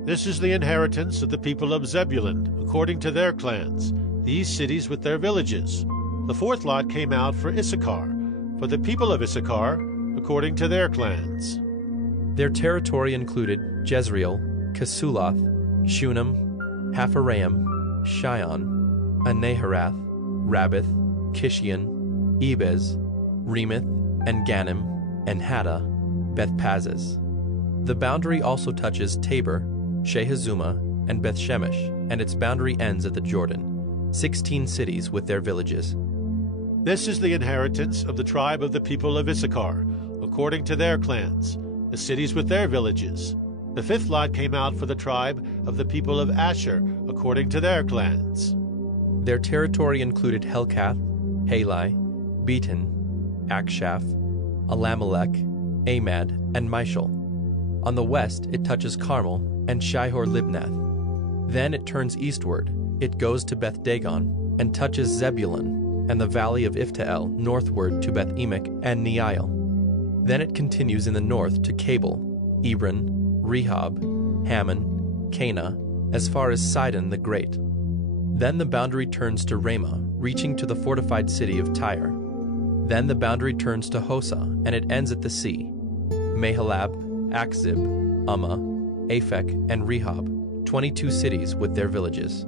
This is the inheritance of the people of Zebulun, according to their clans, these cities with their villages. The fourth lot came out for Issachar, for the people of Issachar, according to their clans. Their territory included Jezreel, Kesuloth, Shunem, Hapharaim, Shion, Anaharath, Rabbath, Kishion, Ebez, Remoth, and Ganim, and Haddah, Beth-Pazzez. The boundary also touches Tabor, Shehazumah, and Beth-Shemesh, and its boundary ends at the Jordan, 16 cities with their villages. This is the inheritance of the tribe of the people of Issachar, according to their clans, the cities with their villages. The fifth lot came out for the tribe of the people of Asher, according to their clans. Their territory included Helkath, Halai, Beaton, Akshaph, Alamelech, Amad, and Mishal. On the west it touches Carmel and Shihor-Libnath. Then it turns eastward, it goes to Beth-Dagon, and touches Zebulun and the valley of Iftael northward to Beth-Emek and Neiel. Then it continues in the north to Cabul, Ebron, Rehob, Hammon, Cana, as far as Sidon the Great. Then the boundary turns to Ramah, reaching to the fortified city of Tyre. Then the boundary turns to Hosa, and it ends at the sea. Mahalab, Akzib, Ummah, Aphek, and Rehob, 22 cities with their villages.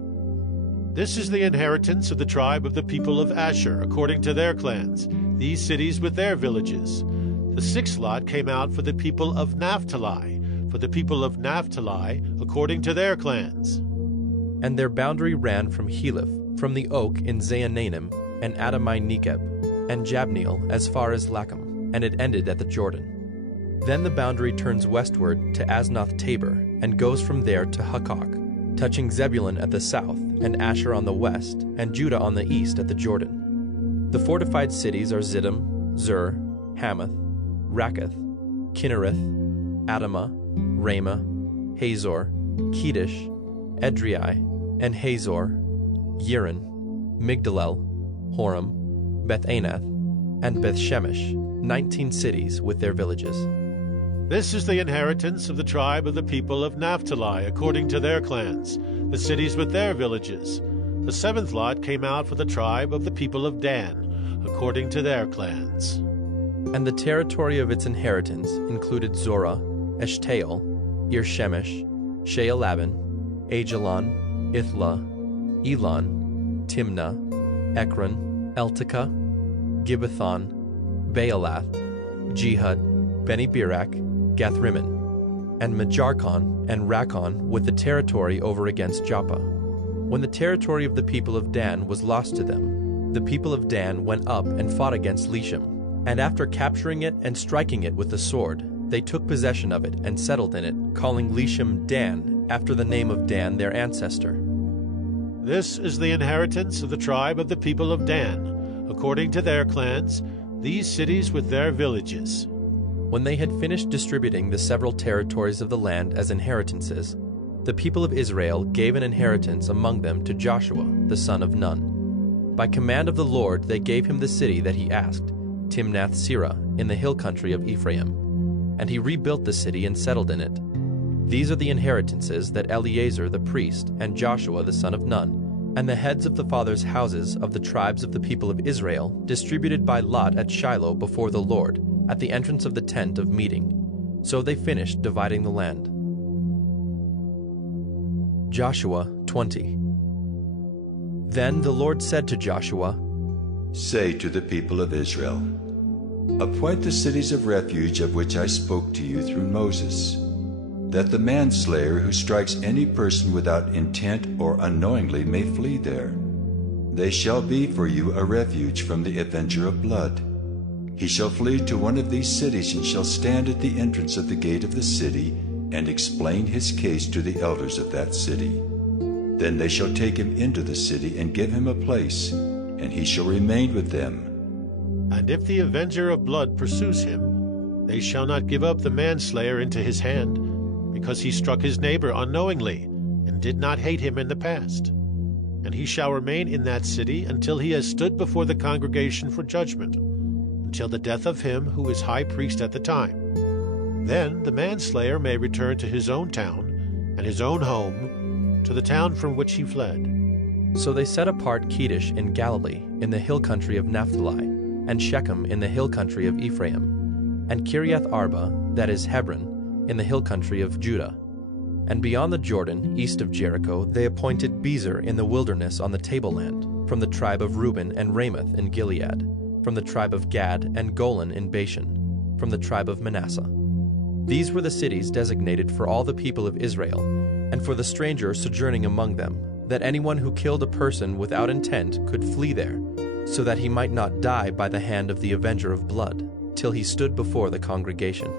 This is the inheritance of the tribe of the people of Asher, according to their clans, these cities with their villages. The sixth lot came out for the people of Naphtali, according to their clans. And their boundary ran from Heleph, from the oak in Zaanannim, and Adamai-Nekeb, and Jabneel as far as Lacham, and it ended at the Jordan. Then the boundary turns westward to Aznoth-Tabor, and goes from there to Hukkok, touching Zebulun at the south, and Asher on the west, and Judah on the east at the Jordan. The fortified cities are Ziddim, Zur, Hamath, Rakkath, Kinnereth, Adamah, Ramah, Hazor, Kedesh, Edrei, and Hazor, Yirin, Migdalel, Horam, Beth-Anath, and Beth-Shemesh, 19 cities with their villages. This is the inheritance of the tribe of the people of Naphtali, according to their clans, the cities with their villages. The seventh lot came out for the tribe of the people of Dan, according to their clans. And the territory of its inheritance included Zorah, Eshtaol, Ir-Shemesh, Shealabin, Ajalon, Ithla, Elon, Timnah, Ekron, Eltekah, Gibbethon, Baalath, Jehud, Beni-Berak, Gath-Rimmon, and Majarkon and Rakkon with the territory over against Joppa. When the territory of the people of Dan was lost to them, the people of Dan went up and fought against Leshem. And after capturing it and striking it with the sword, they took possession of it and settled in it, calling Leshem Dan, after the name of Dan their ancestor. This is the inheritance of the tribe of the people of Dan, according to their clans, these cities with their villages. When they had finished distributing the several territories of the land as inheritances, the people of Israel gave an inheritance among them to Joshua, the son of Nun. By command of the Lord they gave him the city that he asked, Timnath-Serah, in the hill country of Ephraim. And he rebuilt the city and settled in it. These are the inheritances that Eleazar the priest and Joshua the son of Nun, and the heads of the fathers' houses of the tribes of the people of Israel, distributed by lot at Shiloh before the Lord, at the entrance of the tent of meeting. So they finished dividing the land. Joshua 20. Then the Lord said to Joshua, Say to the people of Israel, Appoint the cities of refuge of which I spoke to you through Moses, that the manslayer who strikes any person without intent or unknowingly may flee there. They shall be for you a refuge from the avenger of blood. He shall flee to one of these cities and shall stand at the entrance of the gate of the city and explain his case to the elders of that city. Then they shall take him into the city and give him a place, and he shall remain with them. And if the avenger of blood pursues him, they shall not give up the manslayer into his hand, because he struck his neighbor unknowingly, and did not hate him in the past. And he shall remain in that city until he has stood before the congregation for judgment, until the death of him who is high priest at the time. Then the manslayer may return to his own town, and his own home, to the town from which he fled. So they set apart Kedesh in Galilee, in the hill country of Naphtali, and Shechem in the hill country of Ephraim, and Kiriath Arba, that is Hebron, in the hill country of Judah. And beyond the Jordan, east of Jericho, they appointed Bezer in the wilderness on the tableland, from the tribe of Reuben, and Ramoth in Gilead, from the tribe of Gad, and Golan in Bashan, from the tribe of Manasseh. These were the cities designated for all the people of Israel, and for the stranger sojourning among them, that anyone who killed a person without intent could flee there, so that he might not die by the hand of the avenger of blood, till he stood before the congregation.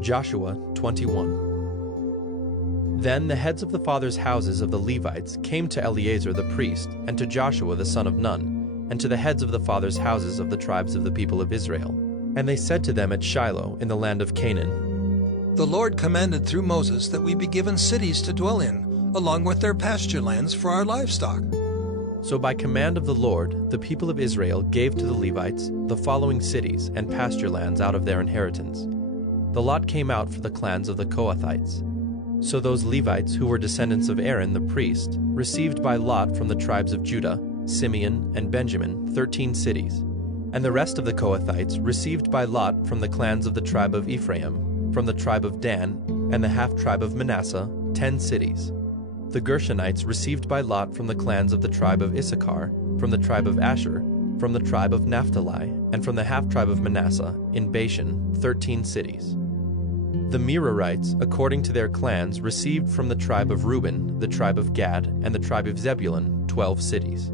Joshua 21. Then the heads of the fathers' houses of the Levites came to Eleazar the priest, and to Joshua the son of Nun, and to the heads of the fathers' houses of the tribes of the people of Israel. And they said to them at Shiloh in the land of Canaan, The Lord commanded through Moses that we be given cities to dwell in, along with their pasture lands for our livestock. So by command of the Lord, the people of Israel gave to the Levites the following cities and pasture lands out of their inheritance. The lot came out for the clans of the Kohathites. So those Levites who were descendants of Aaron the priest received by lot from the tribes of Judah, Simeon, and Benjamin 13 cities, and the rest of the Kohathites received by lot from the clans of the tribe of Ephraim, from the tribe of Dan, and the half-tribe of Manasseh 10 cities. The Gershonites received by lot from the clans of the tribe of Issachar, from the tribe of Asher, from the tribe of Naphtali, and from the half-tribe of Manasseh in Bashan 13 cities. The Merarites, according to their clans, received from the tribe of Reuben, the tribe of Gad, and the tribe of Zebulun 12 cities.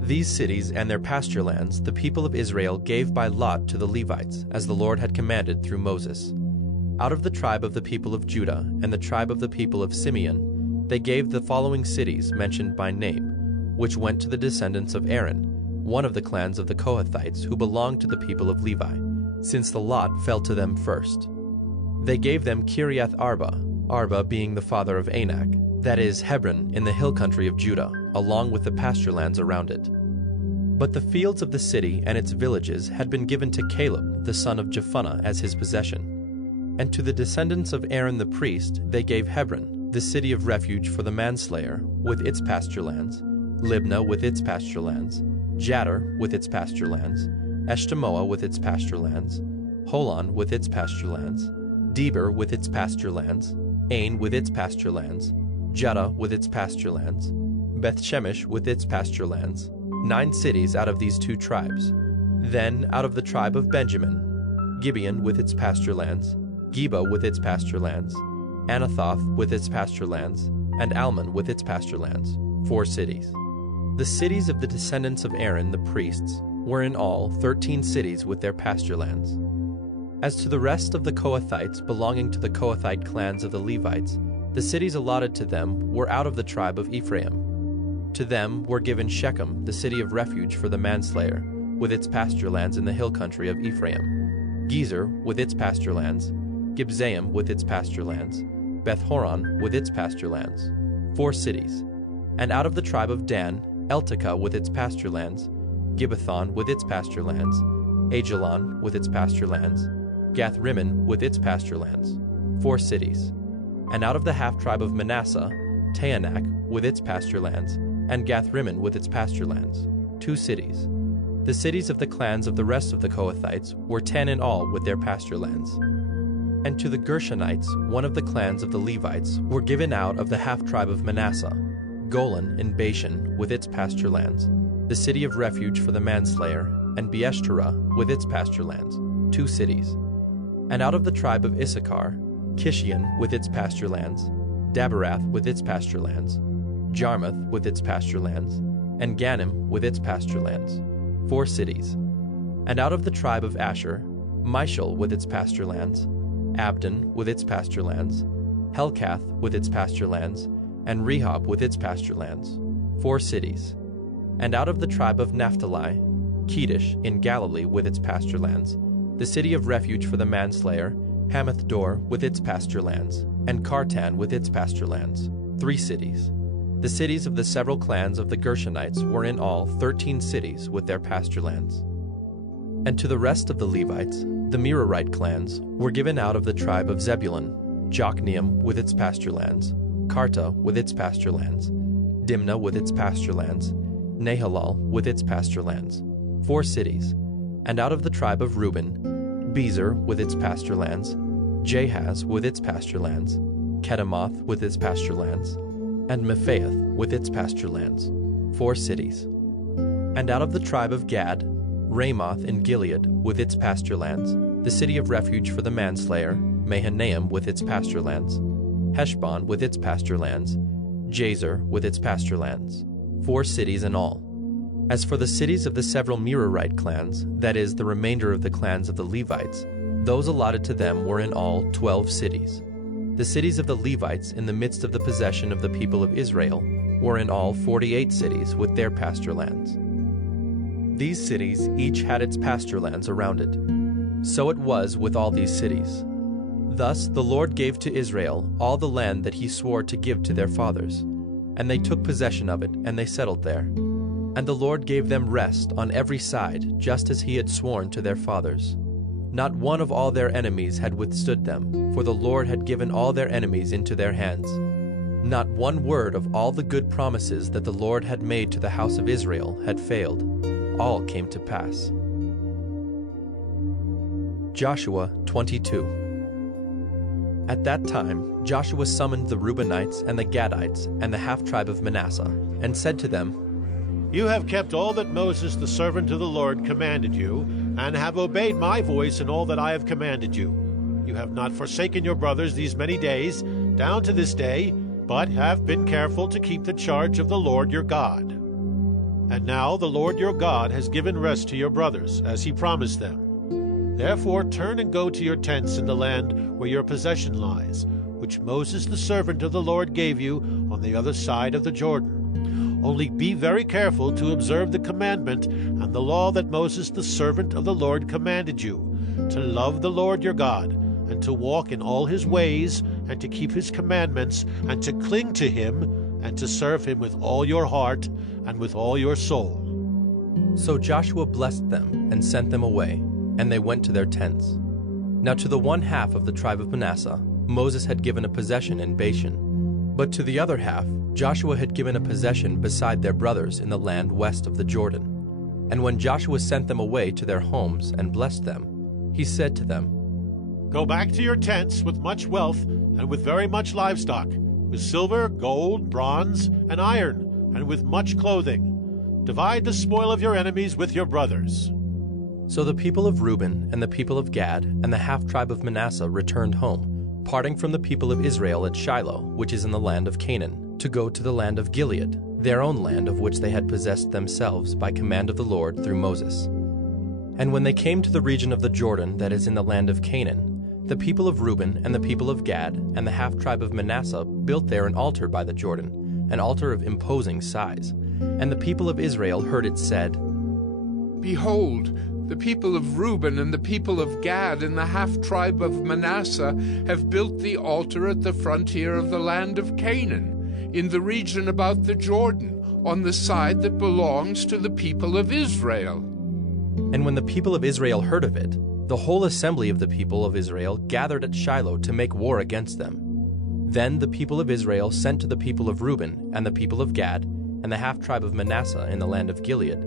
These cities and their pasture lands the people of Israel gave by lot to the Levites, as the Lord had commanded through Moses. Out of the tribe of the people of Judah and the tribe of the people of Simeon, they gave the following cities mentioned by name, which went to the descendants of Aaron, one of the clans of the Kohathites who belonged to the people of Levi, since the lot fell to them first. They gave them Kiriath Arba, Arba being the father of Anak, that is, Hebron in the hill country of Judah, along with the pasture lands around it. But the fields of the city and its villages had been given to Caleb, the son of Jephunneh, as his possession. And to the descendants of Aaron the priest they gave Hebron, the city of refuge for the manslayer, with its pasture lands, Libnah with its pasture lands, Jattir with its pasture lands, Eshtemoa with its pasture lands, Holon with its pasture lands, Deber with its pasture lands, Ain with its pasture lands, Judah with its pasture lands, Beth-Shemesh with its pasture lands, 9 cities out of these 2 tribes. Then out of the tribe of Benjamin, Gibeon with its pasture lands, Geba with its pasture lands, Anathoth with its pasture lands, and Almon with its pasture lands, 4 cities. The cities of the descendants of Aaron the priests were in all 13 cities with their pasture lands. As to the rest of the Kohathites belonging to the Kohathite clans of the Levites, the cities allotted to them were out of the tribe of Ephraim. To them were given Shechem, the city of refuge for the manslayer, with its pasture lands in the hill country of Ephraim, Gezer with its pasture lands, Gibzaim with its pasture lands, Beth-horon with its pasture lands, 4 cities. And out of the tribe of Dan, Eltekeh with its pasture lands, Gibbethon with its pasture lands, Ajalon with its pasture lands, Gath-rimmon with its pasture lands, 4 cities. And out of the half-tribe of Manasseh, Taanach with its pasture lands, and Gath-rimmon with its pasture lands, 2 cities. The cities of the clans of the rest of the Kohathites were 10 in all with their pasture lands. And to the Gershonites, one of the clans of the Levites, were given out of the half-tribe of Manasseh, Golan in Bashan with its pasture lands, the city of refuge for the manslayer, and Beeshterah with its pasture lands, 2 cities. And out of the tribe of Issachar, Kishion with its pasture lands, Daberath with its pasture lands, Jarmuth with its pasture lands, and Ganim with its pasture lands, 4 cities. And out of the tribe of Asher, Mishal with its pasture lands, Abdon with its pasture lands, Helkath with its pasture lands, and Rehob with its pasture lands, 4 cities. And out of the tribe of Naphtali, Kedesh in Galilee with its pasture lands, the city of refuge for the manslayer, Hamath-dor with its pasture lands, and Kartan with its pasture lands, 3 cities. The cities of the several clans of the Gershonites were in all 13 cities with their pasture lands. And to the rest of the Levites, the Merarite clans, were given out of the tribe of Zebulun, Jokneam with its pasture lands, Karta with its pasture lands, Dimnah with its pasture lands, Nahalal with its pasture lands, 4 cities. And out of the tribe of Reuben, Bezer with its pasture lands, Jahaz with its pasture lands, Kedemoth with its pasture lands, and Mephaath with its pasture lands, 4 cities. And out of the tribe of Gad, Ramoth in Gilead with its pasture lands, the city of refuge for the manslayer, Mahanaim with its pasture lands, Heshbon with its pasture lands, Jazer with its pasture lands, 4 cities in all. As for the cities of the several Merarite clans, that is, the remainder of the clans of the Levites, those allotted to them were in all 12 cities. The cities of the Levites in the midst of the possession of the people of Israel were in all 48 cities with their pasture lands. These cities each had its pasture lands around it. So it was with all these cities. Thus the Lord gave to Israel all the land that he swore to give to their fathers. And they took possession of it, and they settled there. And the Lord gave them rest on every side, just as he had sworn to their fathers. Not one of all their enemies had withstood them, for the Lord had given all their enemies into their hands. Not one word of all the good promises that the Lord had made to the house of Israel had failed. All came to pass. Joshua 22. At that time Joshua summoned the Reubenites and the Gadites and the half-tribe of Manasseh, and said to them, You have kept all that Moses the servant of the Lord commanded you, and have obeyed my voice in all that I have commanded you. You have not forsaken your brothers these many days, down to this day, but have been careful to keep the charge of the Lord your God. And now the Lord your God has given rest to your brothers, as he promised them. Therefore turn and go to your tents in the land where your possession lies, which Moses the servant of the Lord gave you on the other side of the Jordan. Only be very careful to observe the commandment and the law that Moses the servant of the Lord commanded you, to love the Lord your God, and to walk in all his ways, and to keep his commandments, and to cling to him, and to serve him with all your heart and with all your soul. So Joshua blessed them and sent them away, and they went to their tents. Now to the one half of the tribe of Manasseh Moses had given a possession in Bashan, but to the other half Joshua had given a possession beside their brothers in the land west of the Jordan. And when Joshua sent them away to their homes and blessed them, he said to them, Go back to your tents with much wealth and with very much livestock, with silver, gold, bronze, and iron, and with much clothing. Divide the spoil of your enemies with your brothers. So the people of Reuben and the people of Gad and the half-tribe of Manasseh returned home, parting from the people of Israel at Shiloh, which is in the land of Canaan, to go to the land of Gilead, their own land of which they had possessed themselves by command of the Lord through Moses. And when they came to the region of the Jordan that is in the land of Canaan, the people of Reuben and the people of Gad and the half-tribe of Manasseh built there an altar by the Jordan, an altar of imposing size. And the people of Israel heard it said, Behold, the people of Reuben and the people of Gad and the half-tribe of Manasseh have built the altar at the frontier of the land of Canaan, in the region about the Jordan, on the side that belongs to the people of Israel. And when the people of Israel heard of it, the whole assembly of the people of Israel gathered at Shiloh to make war against them. Then the people of Israel sent to the people of Reuben and the people of Gad and the half-tribe of Manasseh in the land of Gilead,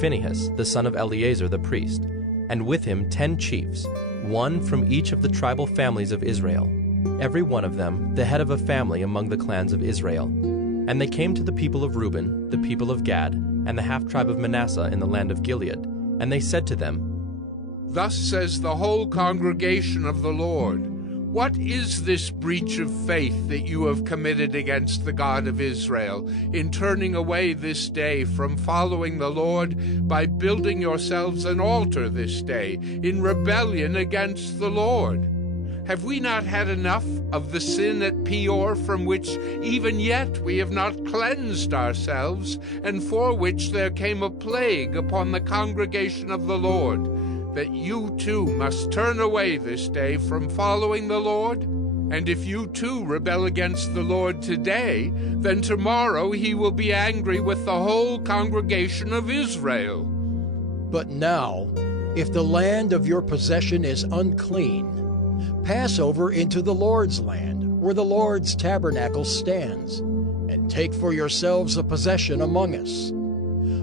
Phinehas, the son of Eleazar the priest, and with him 10 chiefs, one from each of the tribal families of Israel, every one of them the head of a family among the clans of Israel. And they came to the people of Reuben, the people of Gad, and the half-tribe of Manasseh in the land of Gilead, and they said to them, Thus says the whole congregation of the Lord, What is this breach of faith that you have committed against the God of Israel, in turning away this day from following the Lord by building yourselves an altar this day, in rebellion against the Lord? Have we not had enough of the sin at Peor, from which even yet we have not cleansed ourselves, and for which there came a plague upon the congregation of the Lord, that you too must turn away this day from following the Lord? And if you too rebel against the Lord today, then tomorrow he will be angry with the whole congregation of Israel. But now, if the land of your possession is unclean, pass over into the Lord's land, where the Lord's tabernacle stands, and take for yourselves a possession among us.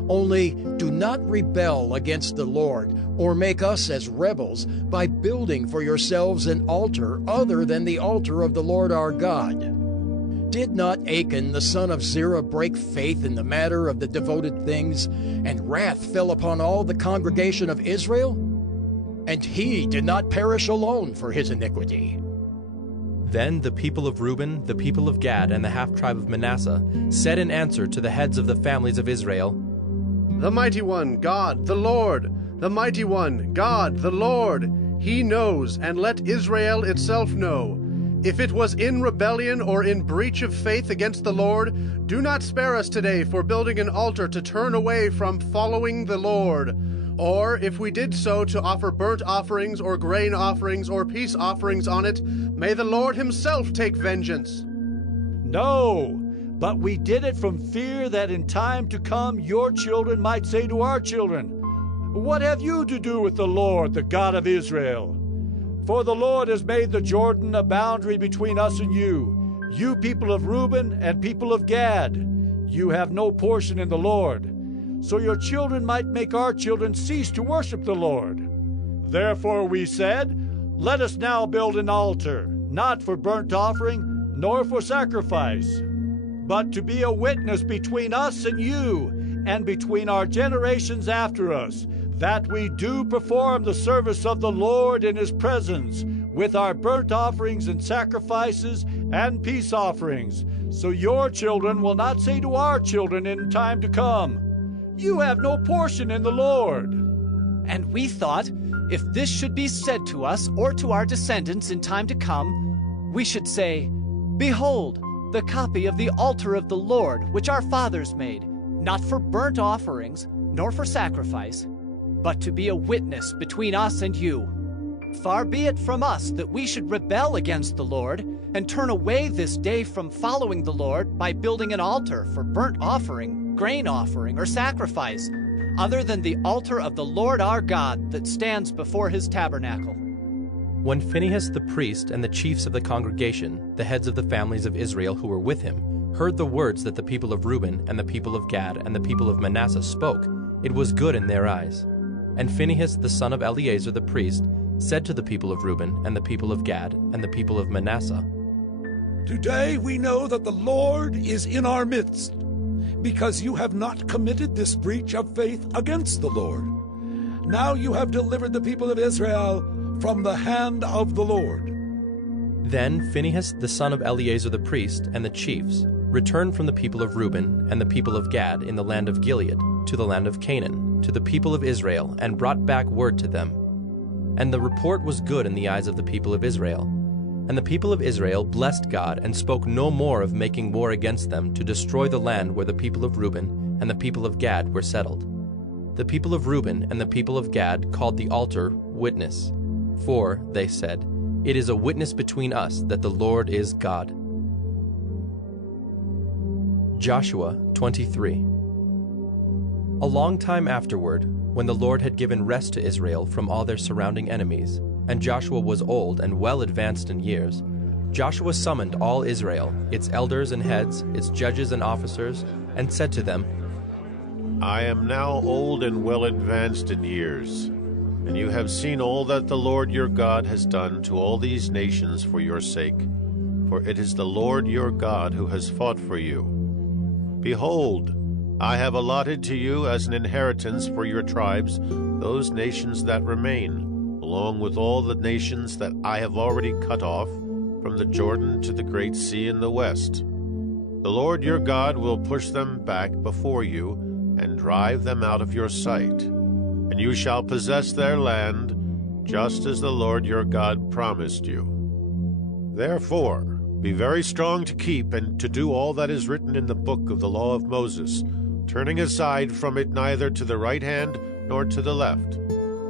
Only do not rebel against the Lord, or make us as rebels, by building for yourselves an altar other than the altar of the Lord our God. Did not Achan the son of Zerah break faith in the matter of the devoted things, and wrath fell upon all the congregation of Israel? And he did not perish alone for his iniquity. Then the people of Reuben, the people of Gad, and the half-tribe of Manasseh said in answer to the heads of the families of Israel, The mighty one, God, the Lord, the mighty one, God, the Lord, he knows, and let Israel itself know. If it was in rebellion or in breach of faith against the Lord, do not spare us today for building an altar to turn away from following the Lord. Or, if we did so to offer burnt offerings or grain offerings or peace offerings on it, may the Lord himself take vengeance. No, but we did it from fear that in time to come your children might say to our children, What have you to do with the Lord, the God of Israel? For the Lord has made the Jordan a boundary between us and you people of Reuben and people of Gad. You have no portion in the Lord. So your children might make our children cease to worship the Lord. Therefore we said, Let us now build an altar, not for burnt offering, nor for sacrifice, but to be a witness between us and you, and between our generations after us, that we do perform the service of the Lord in his presence, with our burnt offerings and sacrifices and peace offerings, so your children will not say to our children in time to come, You have no portion in the Lord. And we thought, if this should be said to us or to our descendants in time to come, we should say, Behold, the copy of the altar of the Lord, which our fathers made, not for burnt offerings, nor for sacrifice, but to be a witness between us and you. Far be it from us that we should rebel against the Lord, and turn away this day from following the Lord by building an altar for burnt offering, grain offering, or sacrifice, other than the altar of the Lord our God that stands before his tabernacle. When Phinehas the priest and the chiefs of the congregation, the heads of the families of Israel who were with him, heard the words that the people of Reuben and the people of Gad and the people of Manasseh spoke, it was good in their eyes. And Phinehas the son of Eleazar the priest said to the people of Reuben and the people of Gad and the people of Manasseh, Today we know that the Lord is in our midst, because you have not committed this breach of faith against the Lord. Now you have delivered the people of Israel from the hand of the Lord. Then Phinehas the son of Eleazar the priest and the chiefs returned from the people of Reuben and the people of Gad in the land of Gilead to the land of Canaan, to the people of Israel, and brought back word to them. And the report was good in the eyes of the people of Israel. And the people of Israel blessed God and spoke no more of making war against them to destroy the land where the people of Reuben and the people of Gad were settled. The people of Reuben and the people of Gad called the altar Witness, for, they said, "It is a witness between us that the Lord is God." Joshua 23. A long time afterward, when the Lord had given rest to Israel from all their surrounding enemies, and Joshua was old and well advanced in years, Joshua summoned all Israel, its elders and heads, its judges and officers, and said to them, I am now old and well advanced in years, and you have seen all that the Lord your God has done to all these nations for your sake. For it is the Lord your God who has fought for you. Behold, I have allotted to you as an inheritance for your tribes those nations that remain, along with all the nations that I have already cut off, from the Jordan to the great sea in the west. The Lord your God will push them back before you and drive them out of your sight, and you shall possess their land, just as the Lord your God promised you. Therefore, be very strong to keep and to do all that is written in the book of the law of Moses, turning aside from it neither to the right hand nor to the left,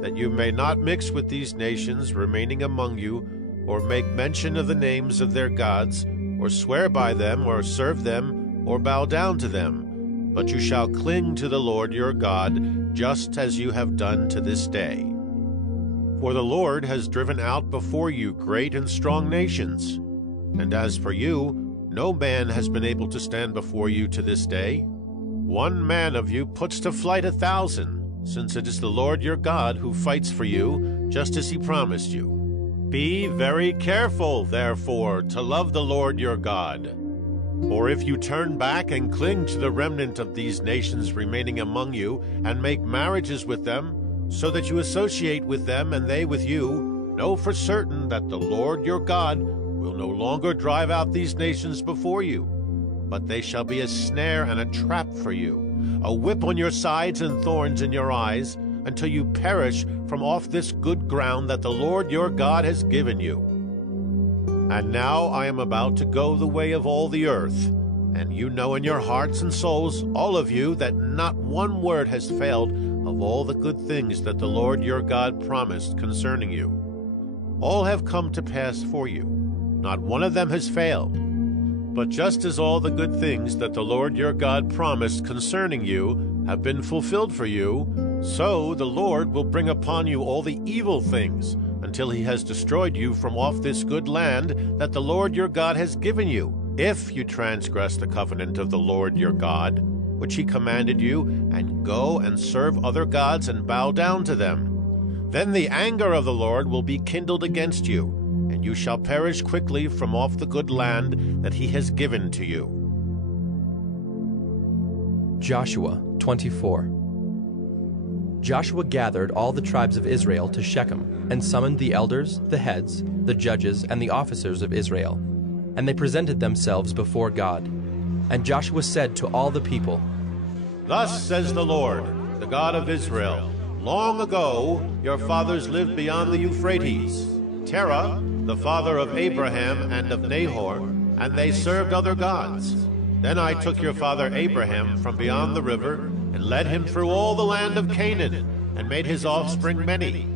that you may not mix with these nations remaining among you, or make mention of the names of their gods, or swear by them, or serve them, or bow down to them. But you shall cling to the Lord your God, just as you have done to this day. For the Lord has driven out before you great and strong nations. And as for you, no man has been able to stand before you to this day. One man of you puts to flight 1,000, since it is the Lord your God who fights for you, just as he promised you. Be very careful, therefore, to love the Lord your God. For if you turn back and cling to the remnant of these nations remaining among you, and make marriages with them, so that you associate with them and they with you, know for certain that the Lord your God will no longer drive out these nations before you, but they shall be a snare and a trap for you, a whip on your sides and thorns in your eyes, until you perish from off this good ground that the Lord your God has given you. And now I am about to go the way of all the earth, and you know in your hearts and souls, all of you, that not one word has failed of all the good things that the Lord your God promised concerning you. All have come to pass for you. Not one of them has failed. But just as all the good things that the Lord your God promised concerning you have been fulfilled for you, so the Lord will bring upon you all the evil things, until he has destroyed you from off this good land that the Lord your God has given you, if you transgress the covenant of the Lord your God, which he commanded you, and go and serve other gods and bow down to them. Then the anger of the Lord will be kindled against you, and you shall perish quickly from off the good land that he has given to you. Joshua 24. Joshua gathered all the tribes of Israel to Shechem, and summoned the elders, the heads, the judges, and the officers of Israel. And they presented themselves before God. And Joshua said to all the people, Thus says the Lord, the God of Israel, long ago your fathers lived beyond the Euphrates, Terah, the father of Abraham and of Nahor, and they served other gods. Then I took your father Abraham from beyond the river, and led him through all the land of Canaan, and made his offspring many.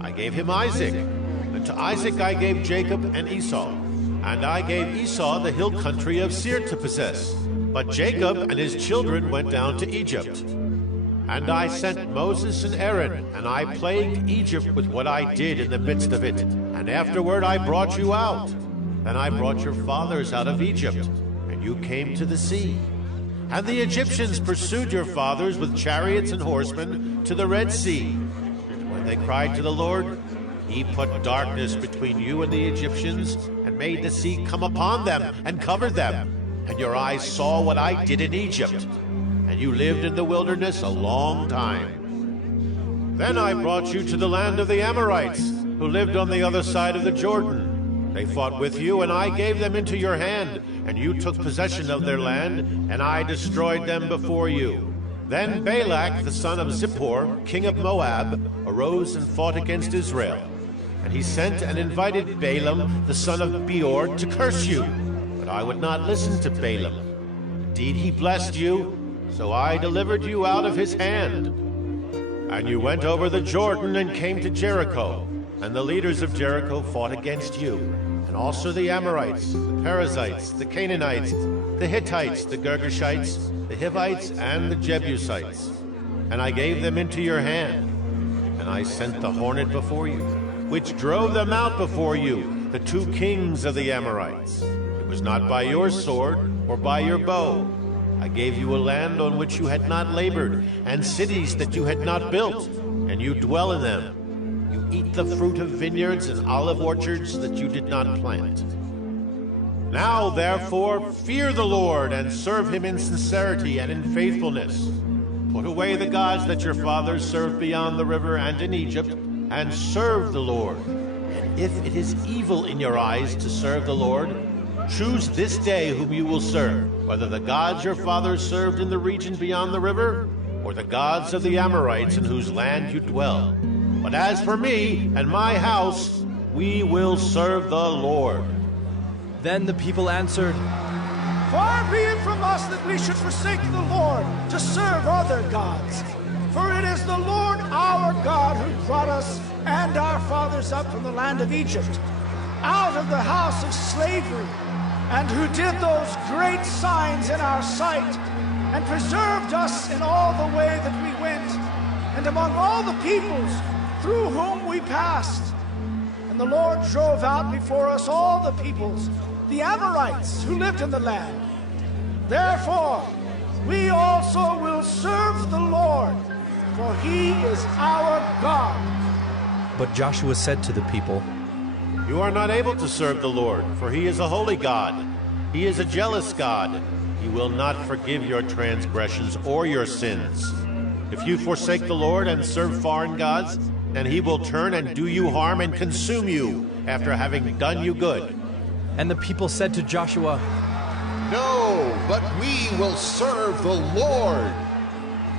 I gave him Isaac, and to Isaac I gave Jacob and Esau. And I gave Esau the hill country of Seir to possess. But Jacob and his children went down to Egypt. And I sent Moses and Aaron, and I plagued Egypt with what I did in the midst of it. And afterward I brought you out. Then I brought your fathers out of Egypt, and you came to the sea. And the Egyptians pursued your fathers with chariots and horsemen to the Red Sea. And when they cried to the Lord, he put darkness between you and the Egyptians, and made the sea come upon them and covered them. And your eyes saw what I did in Egypt. And you lived in the wilderness a long time. Then I brought you to the land of the Amorites, who lived on the other side of the Jordan. They fought with you, and I gave them into your hand, and you took possession of their land, and I destroyed them before you. Then Balak, the son of Zippor, king of Moab, arose and fought against Israel. And he sent and invited Balaam, the son of Beor, to curse you. But I would not listen to Balaam. Indeed, he blessed you, so I delivered you out of his hand. And you went over the Jordan and came to Jericho. And the leaders of Jericho fought against you, and also the Amorites, the Perizzites, the Canaanites, the Hittites, the Girgashites, the Hivites, and the Jebusites. And I gave them into your hand. And I sent the hornet before you, which drove them out before you, the 2 kings of the Amorites. It was not by your sword or by your bow. I gave you a land on which you had not labored, and cities that you had not built, and you dwell in them. You eat the fruit of vineyards and olive orchards that you did not plant. Now, therefore, fear the Lord and serve him in sincerity and in faithfulness. Put away the gods that your fathers served beyond the river and in Egypt, and serve the Lord. And if it is evil in your eyes to serve the Lord, choose this day whom you will serve, whether the gods your fathers served in the region beyond the river, or the gods of the Amorites in whose land you dwell. But as for me and my house, we will serve the Lord. Then the people answered, Far be it from us that we should forsake the Lord to serve other gods. For it is the Lord our God who brought us and our fathers up from the land of Egypt, out of the house of slavery, and who did those great signs in our sight, and preserved us in all the way that we went, and among all the peoples through whom we passed. And the Lord drove out before us all the peoples, the Amorites who lived in the land. Therefore, we also will serve the Lord, for he is our God. But Joshua said to the people, You are not able to serve the Lord, for he is a holy God. He is a jealous God. He will not forgive your transgressions or your sins. If you forsake the Lord and serve foreign gods, then he will turn and do you harm and consume you after having done you good. And the people said to Joshua, No, but we will serve the Lord.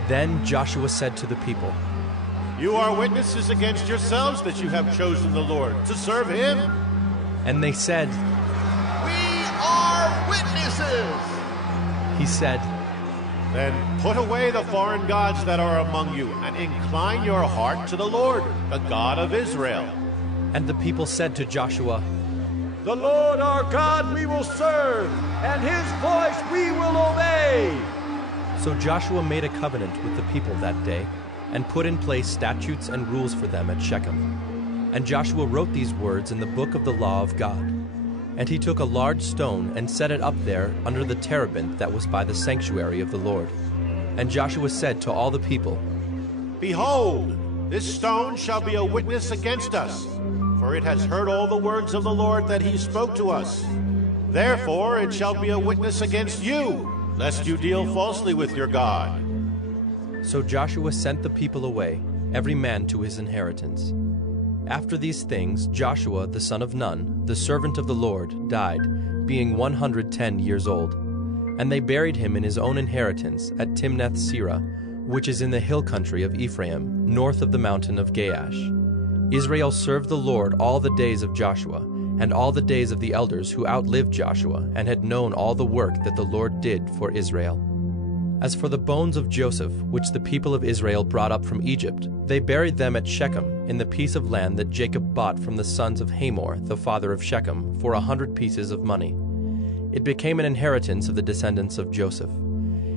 Then Joshua said to the people, You are witnesses against yourselves that you have chosen the Lord to serve him. And they said, We are witnesses. He said, Then put away the foreign gods that are among you, and incline your heart to the Lord, the God of Israel. And the people said to Joshua, The Lord our God we will serve, and his voice we will obey. So Joshua made a covenant with the people that day, and put in place statutes and rules for them at Shechem. And Joshua wrote these words in the book of the law of God. And he took a large stone and set it up there under the terebinth that was by the sanctuary of the Lord. And Joshua said to all the people, Behold, this stone shall be a witness against us, for it has heard all the words of the Lord that he spoke to us. Therefore it shall be a witness against you, lest you deal falsely with your God. So Joshua sent the people away, every man to his inheritance. After these things, Joshua the son of Nun, the servant of the Lord, died, being 110 years old. And they buried him in his own inheritance at Timnath-Serah, which is in the hill country of Ephraim, north of the mountain of Gaash. Israel served the Lord all the days of Joshua, and all the days of the elders who outlived Joshua, and had known all the work that the Lord did for Israel. As for the bones of Joseph, which the people of Israel brought up from Egypt, they buried them at Shechem, in the piece of land that Jacob bought from the sons of Hamor, the father of Shechem, for 100 pieces of money. It became an inheritance of the descendants of Joseph.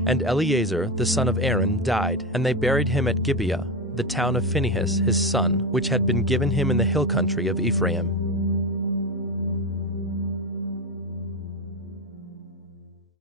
And Eleazar, the son of Aaron, died, and they buried him at Gibeah, the town of Phinehas his son, which had been given him in the hill country of Ephraim.